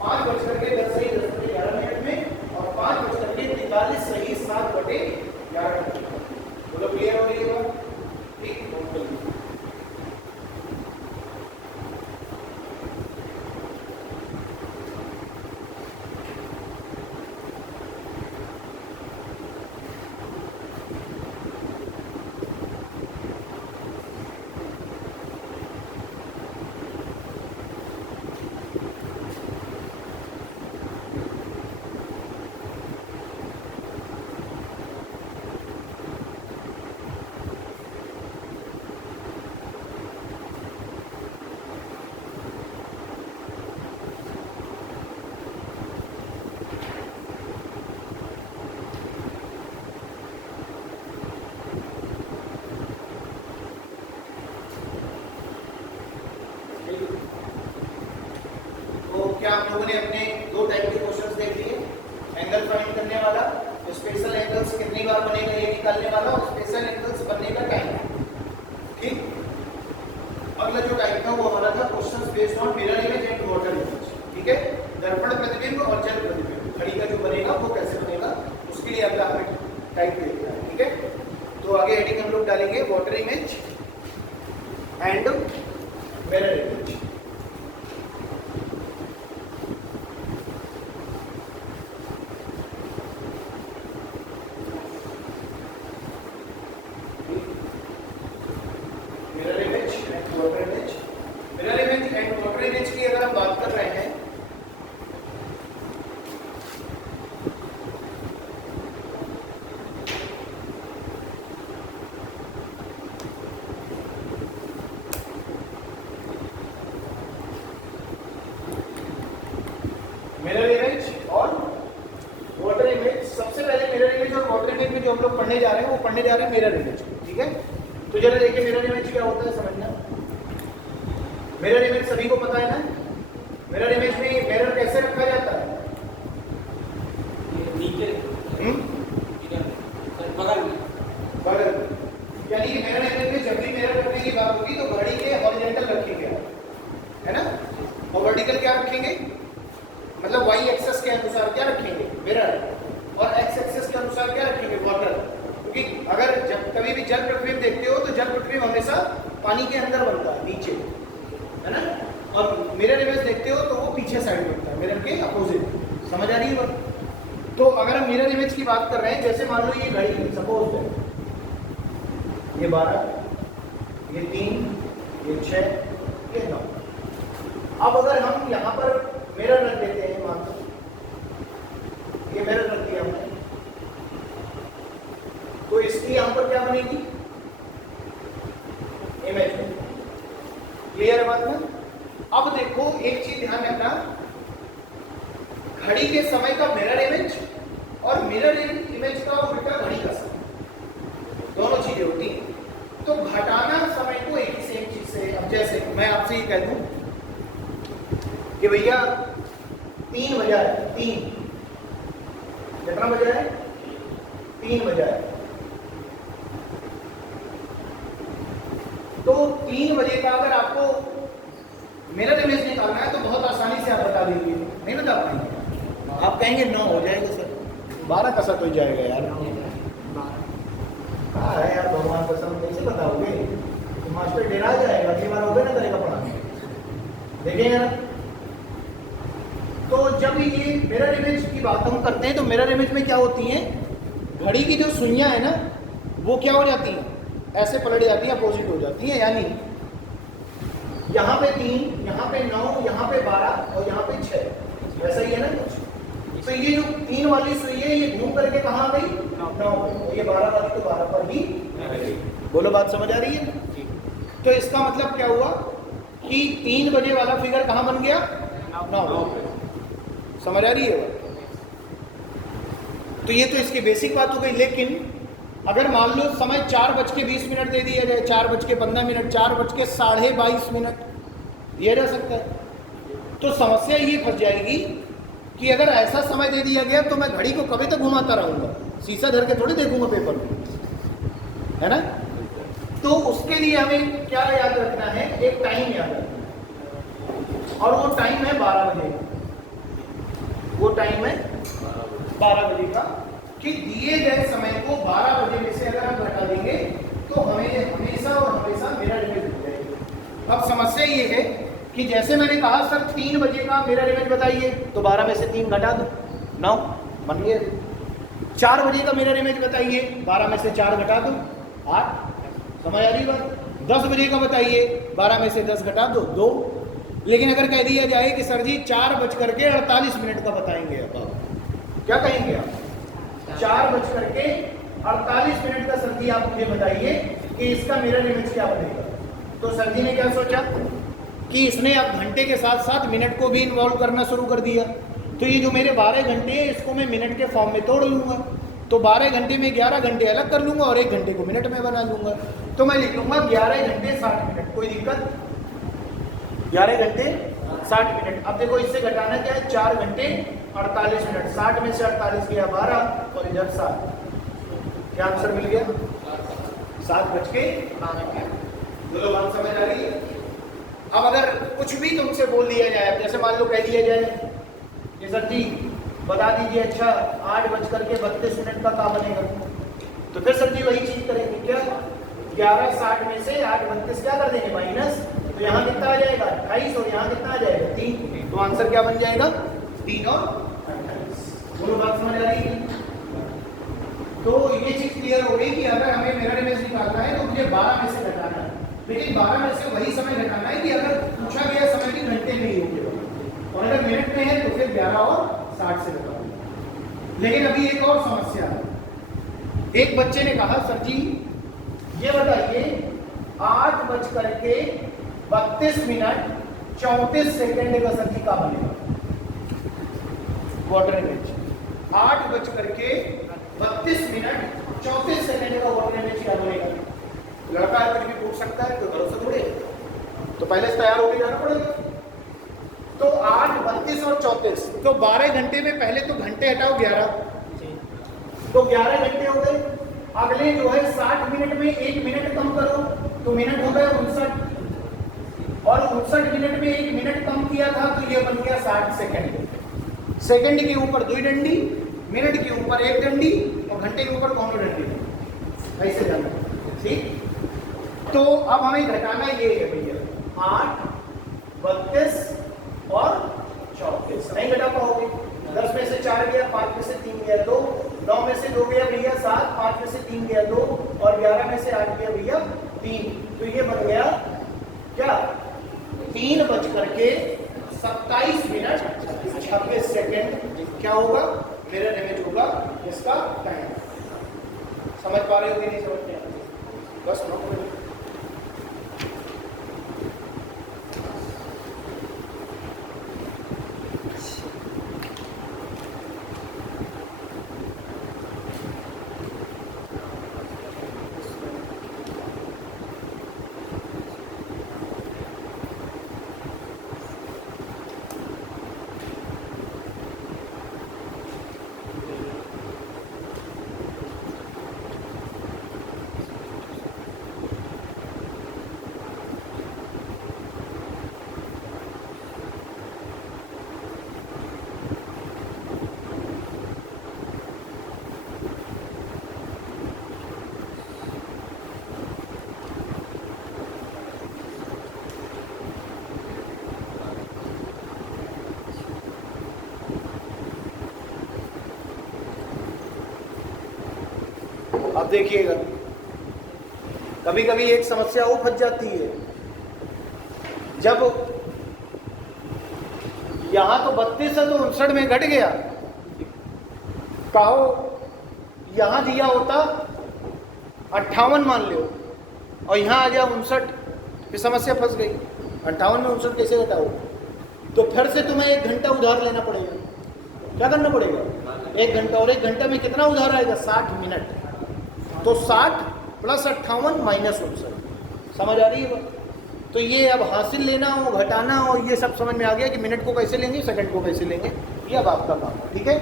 5:10 सही 10/11 मिनट में और 5:43 सही 7/11 मिनट। बोलो क्लियर हो गई है बात? ठीक। बनने वाला, स्पेशल एंगल्स कितनी बार बनेगा ये निकालने वाला, और स्पेशल एंगल्स बनने का टाइम। ठीक, अगला जो टाइप था वो हमारा था questions based on mirror image and water image. ठीक है, दर्पण प्रतिबिंब और जल प्रतिबिंब, घड़ी का जो बनेगा वो कैसे बनेगा, उसके लिए अगला हमें टाइप देखना है। ठीक है, तो आगे हेडिंग हम लोग डालेंगे water image and mirror image. Mirror image and water image, mirror image and water image की अगर हम बात कर रहे हैं, मिरर इमेज और वाटर इमेज, सबसे पहले मिरर इमेज और वाटर इमेज में जो हम लोग पढ़ने जा रहे हैं वो पढ़ने जा रहे हैं मिरर इमेज। ठीक है, तो जरा देखिए मिरर इमेज क्या होता है समझना। मिरर इमेज सभी को पता है ना, मिरर इमेज में मिरर कैसे रखा जाता है, नीचे बगल में, बगल, यानी कि मिरर इमेज में जब भी मिरर रखने की बात होगी तो घड़ी के हॉरिजॉन्टल रखेंगे, है ना, और वर्टिकल क्या रखेंगे, मतलब वाई एक्सेस के अनुसार क्या रखेंगे मिरर, और एक्स एक्सेस के अनुसार क्या रखेंगे वाटर। क्योंकि अगर जब कभी भी जल प्रतिबिंब देखते हो तो जल प्रतिबिंब हमेशा पानी के अंदर बनता है, नीचे, है ना, और मिरर इमेज देखते हो तो वो पीछे साइड बनता है, मिरर के अपोजिट। समझ आ रही है बात। तो अगर हम मिरर इमेज की बात कर रहे हैं, जैसे मान लो ये घड़ी सपोज है, ये 12, ये 3, ये 6, ये 9। अब अगर हम यहाँ पर मिरर रख देते हैं, मान लो ये मिरर रख दिया हमने, तो इसकी यहां पर क्या बनेगी इमेज में। क्लियर है बात में। अब देखो एक चीज ध्यान रखना, घड़ी के समय का मिरर इमेज और मिरर इमेज का उल्टा घड़ी का समय, दोनों चीजें होती हैं। तो घटाना समय को एक ही सेम चीज से, अब जैसे मैं आपसे ये कह दूं कि भैया 3 बजा है, 3 कितना बजा है, 3 बजा है, तो 3 बजे का अगर आपको मिरर इमेज निकालना है तो बहुत आसानी से आप बता देंगे, नहीं बता पाएंगे, आप कहेंगे 9 हो जाएगा सर, 12 का सर हो जाएगा यार, हाँ है यार, भगवान का सब कैसे बताओगे, तो मास्टर डेरा जाएगा, अगली बार होगा ना करेगा पढ़ाने। देखिए यार, तो जब ये मिरर इमेज की बात हम करते हैं तो मिरर इमेज में क्या होती है, घड़ी की जो सुइयां है ना वो क्या हो जाती हैं, ऐसे पलट जाती है, अपोजिट हो जाती है, यानी यहाँ पे 3, यहाँ पे 9, यहाँ पे 12 और यहाँ पे 6, वैसा ही है ना कुछ। तो ये जो 3 वाली सुई है ये घूम करके कहाँ गई, 9 पे, ये 12 वाली तो 12 पर ही। बोलो बात समझ आ रही है। तो इसका मतलब क्या हुआ कि 3 बजे वाला फिगर कहाँ बन गया, 9 पे। समझ आ रही है बात। तो ये तो इसकी बेसिक बात हो गई, लेकिन अगर मान लो समय 4:20 दे दिया जाए, 4:15, 4:22 दिया जा सकता है, तो समस्या ये फंस जाएगी कि अगर ऐसा समय दे दिया गया तो मैं घड़ी को कभी तक घुमाता रहूंगा, शीशा धर के थोड़ी देखूंगा पेपर में, है ना। तो उसके लिए हमें क्या याद रखना है, एक टाइम याद रखना, और वो टाइम है 12 बजे, वो टाइम है 12 बजे का, कि दिए गए समय को 12 बजे में से अगर हम घटा देंगे तो हमें हमेशा और हमेशा मिरर इमेज मिल जाएगी। अब समस्या ये है कि जैसे मैंने कहा सर 3 बजे का मिरर इमेज बताइए, तो 12 में से 3 घटा दो, 9 बन गया। 4 बजे का मिरर इमेज बताइए, 12 में से 4 घटा दो, 8। समझ आ रही बात। 10 बजे का बताइए, 12 में से 10 घटा दो, 2। लेकिन अगर कह दिया जाए कि सर जी 4:48 का बताएंगे, अब क्या कहेंगे आप, 4:48 का सर जी आप मुझे बताइए कि इसका मिरर इमेज क्या बनेगा। तो सर जी ने क्या सोचा कि इसने अब घंटे के साथ साथ मिनट को भी इन्वॉल्व करना शुरू कर दिया। तो ये जो मेरे 12 घंटे हैं इसको मैं मिनट के फॉर्म में तोड़ लूंगा, तो 12 घंटे में 11 घंटे अलग कर लूंगा और 1 घंटे को मिनट में बना लूंगा। तो मैं लिख लूंगा 11 घंटे 60 मिनट, कोई दिक्कत, 11 घंटे 60 मिनट। अब देखो इससे घटाना क्या है, 4 घंटे 48 मिनट। 60 में से 48 गया 12 और इधर 7। क्या आंसर मिल गया? 7:12। बोलो बात समझ आ रही है? अब अगर कुछ भी तुमसे बोल दिया जाए, जैसे मान लो कह दिया जाए कि सर जी बता दीजिए, अच्छा 8:32 का क्या बनेगा, तो फिर सर जी वही चीज करेंगे, क्या 11:60 में से 8:32 क्या कर देंगे माइनस, तो यहाँ कितना आ जाएगा 28 और यहाँ कितना आ जाएगा 3, तो आंसर क्या बन जाएगा 3 और 28। दोनों बात समझ आ रही है? तो ये चीज क्लियर हो गई कि अगर हमें मिरर इमेज निकालना है तो मुझे 12 में से घटाना है, लेकिन 12 में से वही समय घटाना है कि अगर पूछा गया समय की घंटे में ही होगा, और अगर मिनट में है तो फिर 11 और 60 से घटाना। लेकिन अभी एक और समस्या है। एक बच्चे ने कहा सर जी ये बताइए 8:32 का सर जी का बनेगा वाटर इमेज। 8:32 का वाटर इमेज क्या बनेगा? लड़का है, कुछ भी पूछ सकता है, तो भरोसा थोड़े, तो पहले से तैयार होकर जाना पड़ेगा। तो 8, 32 और 34, तो 12 घंटे में पहले तो घंटे हटाओ 11, तो 11 घंटे हो गए। अगले जो है 60 मिनट में 1 मिनट कम करो तो मिनट हो गए 59, और 59 मिनट में 1 मिनट कम किया था तो ये बन गया 60 सेकंड। सेकंड के ऊपर 2 डंडी, मिनट के ऊपर 1 डंडी और घंटे के ऊपर कौन डंडी, ऐसे जाना। ठीक, तो अब हमें घटाना ये है भैया 8, 32 और 34। नहीं घटा पाओगे, 10 में से 4 गया, 5 में से 3 गया 2, 9 में से 2 गया भैया 7, 5 में से 3 गया 2 और 11 में से 8 गया भैया 3, तो ये बन गया क्या 3:27 क्या होगा मिरर इमेज होगा इसका टाइम। समझ पा रहे हो कि नहीं समझ में? बस नो। अब देखिएगा कभी कभी एक समस्या वो फंस जाती है, जब यहां तो 32 है तो 59 में घट गया, कहो यहां दिया होता 58 मान लो और यहां आ गया 59, फिर समस्या फंस गई। 58 में 59 कैसे घटाओ? तो फिर से तुम्हें 1 घंटा उधार लेना पड़ेगा। क्या करना पड़ेगा? 1 घंटा, और 1 घंटा में कितना उधार आएगा 60 मिनट, तो 60 + 58 - 59। समझ आ रही है बात? तो ये अब हासिल लेना हो, घटाना हो, ये सब समझ में आ गया कि मिनट को कैसे लेंगे, सेकंड को कैसे लेंगे, ये अब आपका काम है। ठीक है,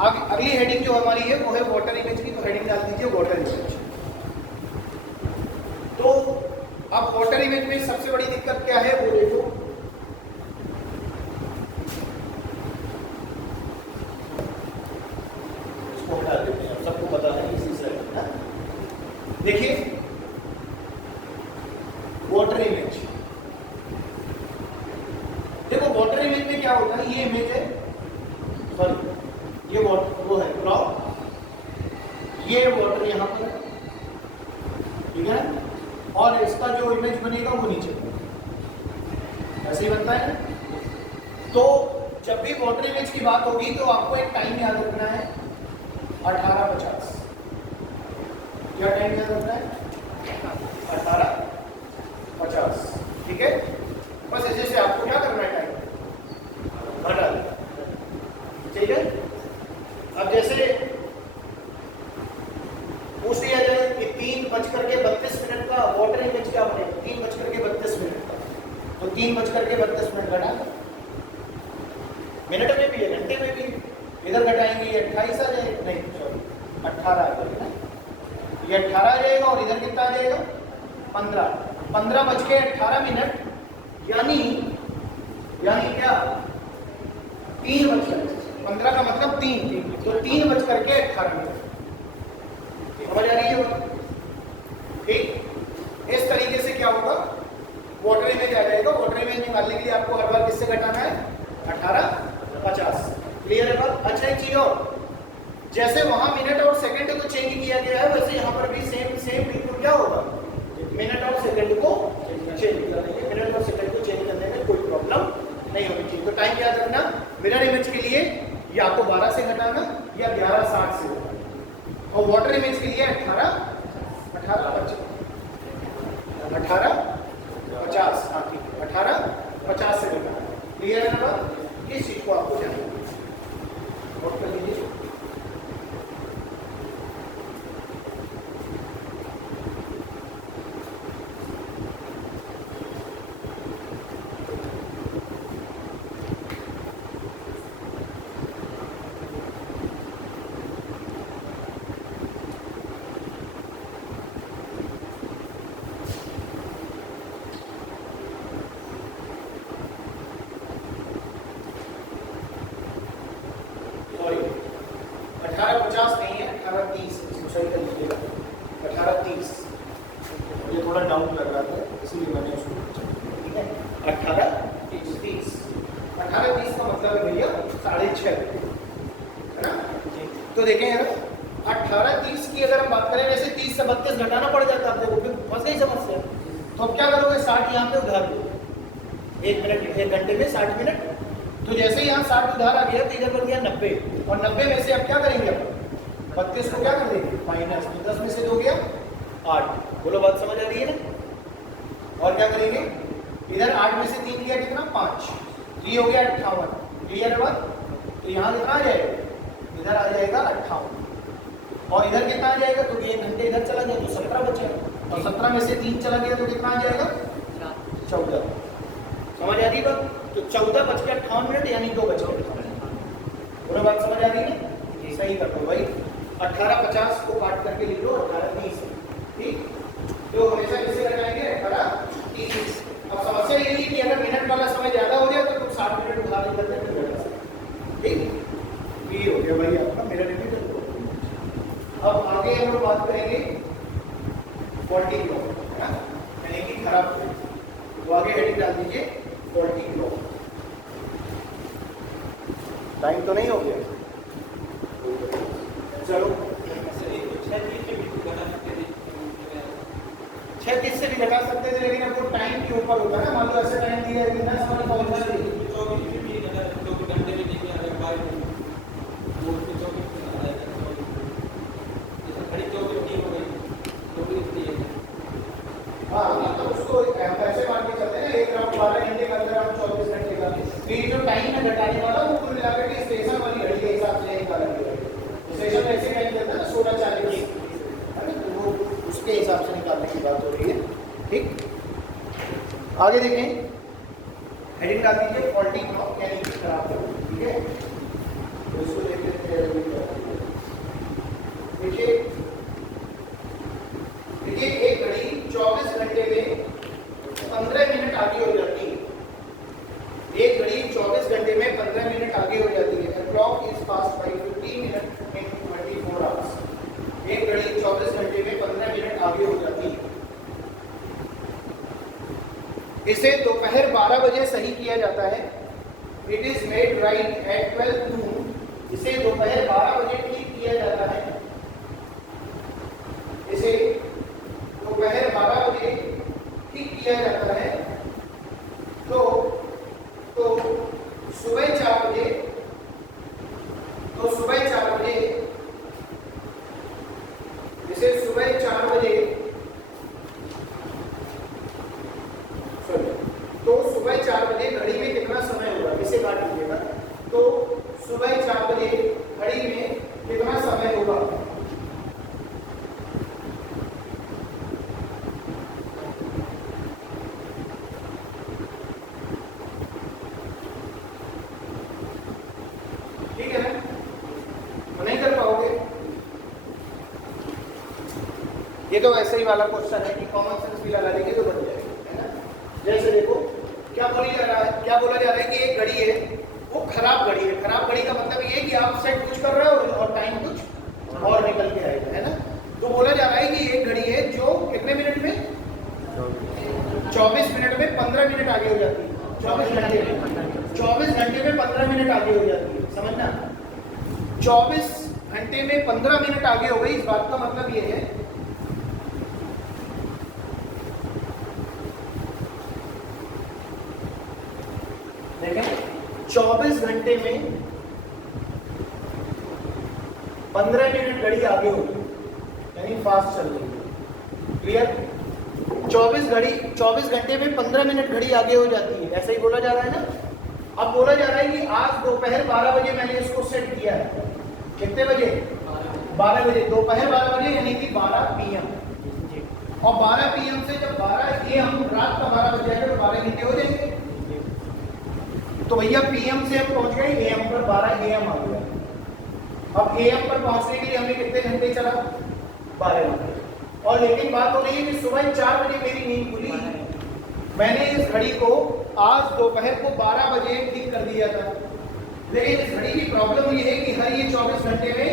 अगली हेडिंग जो हमारी है वो है वाटर इमेज की, तो हेडिंग डाल दीजिए वाटर इमेज। तो अब वाटर इमेज में सबसे बड़ी दिक्कत क्या है वो देखो। इसको हटा देते हैं, सबको पता है इसी से। देखिए वाटर इमेज, देखो वाटर इमेज में क्या होता है, ये इमेज है, सॉरी ये वाटर वो है क्लॉक, ये वाटर यहां पर है, ठीक है, और इसका जो इमेज बनेगा वो नीचे ऐसे ही बनता है। तो जब भी वाटर इमेज की बात होगी तो आपको एक टाइम याद रखना है 18:50। क्या टाइम याद रखना है? 18:50। ठीक है, बस ऐसे से आपको क्या करना है टाइम घटा देना। ठीक है, अब जैसे पूछ लिया जाए कि 3:32 का वाटर इमेज क्या बनेगा, 3:32 का, तो 3:32 घटा, मिनट में भी है घंटे में भी, इधर घटाएंगे ये 28 आ जाएगा, नहीं सॉरी 18 आ जाएगा, ये 18 आ जाएगा और इधर कितना आ जाएगा 15, 15:18, यानी क्या 3 बजकर 15 का मतलब 3, तो 3:18 समझ आ रही है बात? ठीक, इस तरीके से क्या होगा, वाटर इमेज आ जाएगा। वाटर इमेज निकालने के लिए आपको हर बार किससे घटाना है 18:50। क्लियर है बात? अच्छा एक चीज और, जैसे वहां मिनट और सेकंड को चेंज किया गया है वैसे यहाँ पर भी सेम बिल्कुल क्या होगा, मिनट और सेकंड को चेंज कर देंगे। मिनट और सेकंड को चेंज करने में कोई प्रॉब्लम नहीं होनी चाहिए। तो टाइम याद रखना, मिरर इमेज के लिए या तो 12 से घटाना या 11:60 से घटाना, और वाटर इमेज के लिए 18:50, हाँ ठीक है 18:50 से घटाना। क्लियर है ना? इस चीज को आपको जानना है, नोट कर लीजिए। तो देखें यार 18:30 की अगर हम बात करें, वैसे 30 से 32 घटाना पड़ जाता है आपको, फिर फंस गई समस्या। तो अब क्या करोगे, 60 यहाँ पे उधार दो, 1 मिनट 1 घंटे में 60 मिनट, तो जैसे ही यहाँ 60 उधार आ गया तो इधर बन गया 90, और 90 में से अब क्या करेंगे, अपन 32 को क्या कर देंगे माइनस, 10 में से 2 गया 8। बोलो बात समझ आ रही है ना? और क्या करेंगे, इधर 8 में से 3 गया कितना 5, ये हो गया 58। क्लियर है बात? तो यहाँ कितना आ जाएगा, इधर आ जाएगा 58, और इधर कितना आ जाएगा, तो 1 घंटे इधर चला गया तो 17 बचेगा, और 17 में से 3 चला गया तो कितना आ जाएगा 14। समझ आ रही है बात? तो 14:58 यानी 2 बचे। पूरा बात समझ आ रही है? सही कर दो भाई, 18:50 को काट करके लिख लो 18:30। ठीक, तो हमेशा किससे घटाएंगे 18:30। अब समस्या ये है कि अगर मिनट वाला समय ज्यादा हो जाए तो तुम 60 मिनट उधार नहीं करते फिर घटा सकते। ठीक, ये हो गया भाई आपका मेरा रिपीट। अब आगे हम लोग बात करेंगे 40 क्लॉक, यानी कि खराब। तो आगे हेडिंग डाल दीजिए 40 क्लॉक। टाइम तो नहीं हो गया, चलो 6:30 से भी घटा सकते थे, लेकिन अब वो टाइम के ऊपर होता है ना। मान लो ऐसे टाइम दिया है कि ना समझ पहुंचा दे हाँ, तो उसको ऐसे मान के चलते हैं ना, 1 राउंड 12 घंटे का, 24 घंटे का। फिर जो टाइम है घटाने वाला वो कुल मिलाकर के स्टेशन वाली घड़ी के हिसाब से निकाला गया है। स्टेशन में ऐसे टाइम चलता है ना 16:40 है ना, तो वो उसके हिसाब से निकालने की बात हो रही है। ठीक, आगे देखें, हेडिंग डाल दीजिए 40 क्लॉक, यानी कि खराब करो। ठीक है, तो इसको देख लेते हैं। देखिए एक घड़ी 24 घंटे में 15 मिनट आगे हो जाती है। एक घड़ी 24 घंटे में 15 मिनट आगे हो जाती है। The clock is past by 15 minutes in 24 hours। एक घड़ी 24 घंटे में 15 मिनट आगे हो जाती है। इसे दोपहर 12 बजे सही किया जाता है। It is made right at 12 noon। इसे दोपहर 12 बजे ठीक किया जाता है। इसे दोपहर 12 बजे ठीक किया जाता है। तो सुबह 4 बजे, इसे सुबह 4 बजे, तो सुबह 4 बजे घड़ी में कितना समय होगा, इसे काट लीजिएगा। तो सुबह 4 बजे घड़ी में कितना समय होगा, ठीक है ना? ये तो वैसे ही वाला क्वेश्चन है कि कॉमन सेंस भी लगा देंगे तो बन जाएगा, है ना। जैसे देखो क्या बोला जा रहा है कि एक घड़ी है वो खराब घड़ी है। खराब घड़ी का मतलब ये है कि आप सेट कुछ कर रहे हो और टाइम कुछ और निकल के आएगा, है ना। तो बोला जा रहा है कि एक घड़ी है जो कितने मिनट में 24 मिनट में 15 मिनट आगे हो जाती है। 24 घंटे में 15 मिनट आगे हो जाती है, समझना। 24 घंटे में 15 मिनट आगे हो गई, इस बात का मतलब ये है देखें 24 घंटे में 15 मिनट घड़ी आगे हो गई, यानी फास्ट चल रही है। क्लियर। 24 घंटे में 15 मिनट घड़ी आगे हो जाती है, ऐसा ही बोला जा रहा है ना। अब बोला जा रहा है कि आज दोपहर 12 बजे मैंने इसको सेट किया है। कितने बजे? 12 बजे, दोपहर 12 बजे, यानी कि 12 PM। और 12 PM से जब 12 AM रात का 12 बज जाएगा तो 12 घंटे हो जाएंगे। तो भैया PM से हम पहुंच गए AM पर, 12 AM आ गया। अब AM पर पहुंचने के लिए हमें कितने घंटे चला? 12 घंटे। और लेकिन बात हो रही है कि सुबह 4 बजे मेरी नींद खुली, मैंने इस घड़ी को आज दोपहर को 12 बजे ठीक कर दिया था। लेकिन इस घड़ी की प्रॉब्लम ये है कि हर ये 24 घंटे में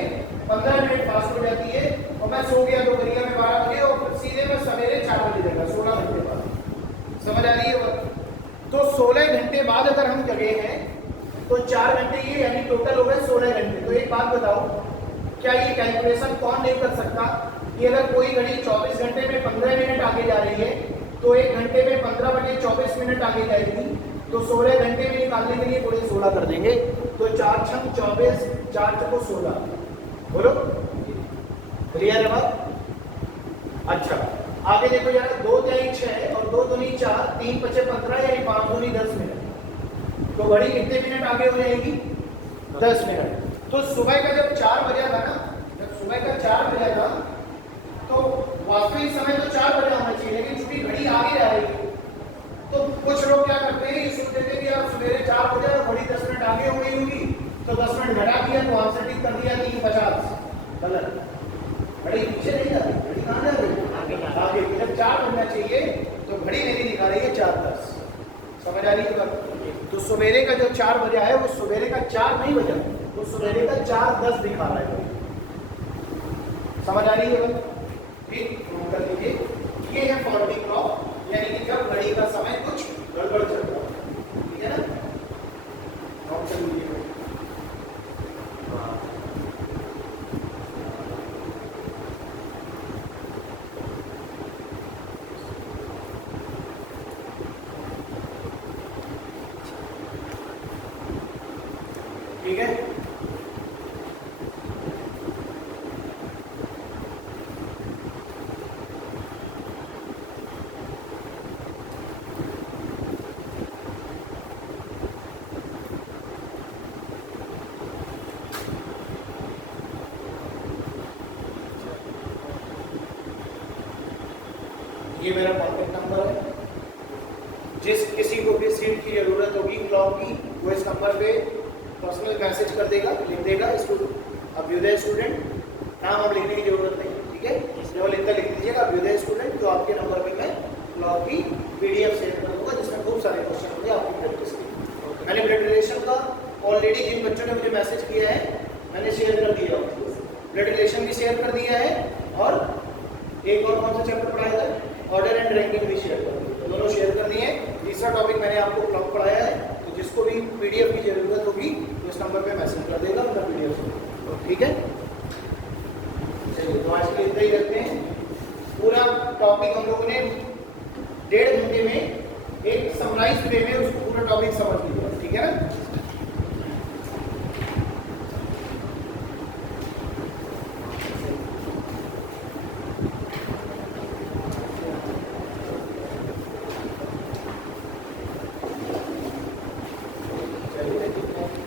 15 मिनट फास्ट हो जाती है और मैं सो गया दोपहर में 12 बजे और फिर सीधे मैं सवेरे 4 बजे जाएगा, 16 घंटे बाद। समझ आ रही है? तो 16 घंटे बाद अगर हम जगे हैं तो 4 घंटे ये, यानी टोटल हो गए 16 घंटे। तो एक बात बताओ, क्या ये कैलकुलेशन कौन नहीं कर सकता कि अगर कोई घड़ी 24 घंटे में 15 मिनट आगे जा रही है तो 1 घंटे में 15 बजे 24 मिनट आगे जाएगी, तो 16 घंटे में निकालने के लिए पूरे 16 कर देंगे। तो 4 छंग 24, 4 छको 16। बोलो, क्लियर है बात? अच्छा, आगे देखो यार, 2 तिहाई 6 और 2 दूनी 4, 3 पचे 15, यानी 5 दूनी 10 मिनट। तो घड़ी कितने मिनट आगे हो जाएगी? 10 मिनट। तो सुबह का जब 4 बजा था ना, जब सुबह का 4 बजा था तो वास्तविक समय तो 4 बजा होना चाहिए, लेकिन चूंकि घड़ी आगे आ रही है तो कुछ लोग क्या करते हैं, ये सोचते थे कि यार सवेरे 4 बजे घड़ी 10 मिनट आगे हो गई होगी तो 10 मिनट घटा दिया तो आंसर ठीक कर दिया 3:50। गलत। घड़ी पीछे नहीं जाती, घड़ी कहाँ जा रही है? आगे। जब 4 बजना चाहिए तो घड़ी मेरी दिखा रही है 4:10। समझ आ रही है बात? तो सवेरे का जो 4 बजा है वो सवेरे का 4 नहीं बजा, वो सवेरे का 4:10 दिखा रहा है। समझ आ रही है बात? ठीक, नोट कर लीजिए। ये है फॉर्टी क्लॉक, यानी कि जब घड़ी का समय कुछ गड़बड़ चल रहा है। ठीक है ना? नोट कर लीजिए। ठीक है? ये मेरा कॉन्टैक्ट नंबर है। जिस किसी को भी सीट की जरूरत होगी क्लॉक की, वो इस नंबर पे पर्सनल मैसेज कर देगा, लिख देगा अभ्युदय स्टूडेंट। नाम अब लिखने की जरूरत नहीं, ठीक है? केवल इतना लिख दीजिएगा अभ्युदय स्टूडेंट, तो आपके नंबर पे मैं क्लॉक की PDF शेयर कर दूंगा जिसमें खूब सारे क्वेश्चन होंगे आपकी प्रैक्टिस के। मैंने ब्लड रिलेशन का ऑलरेडी जिन बच्चों ने मुझे मैसेज किया है मैंने शेयर कर दिया, ब्लड रिलेशन भी शेयर कर दिया है और एक और कौन सा चैप्टर पढ़ाया था? ऑर्डर एंड रैंकिंग भी शेयर कर दी, तो दोनों शेयर कर दिए। तीसरा टॉपिक मैंने आपको क्लॉक पढ़ाया है, तो जिसको भी PDF की जरूरत होगी तो इस नंबर पे मैसेज कर देगा, उनका PDF। ठीक है, चलिए तो आज के इतना ही रखते हैं। पूरा टॉपिक हम लोगों ने 1.5 घंटे में एक समराइज वे में उसको पूरा टॉपिक समझ लिया, ठीक है ना?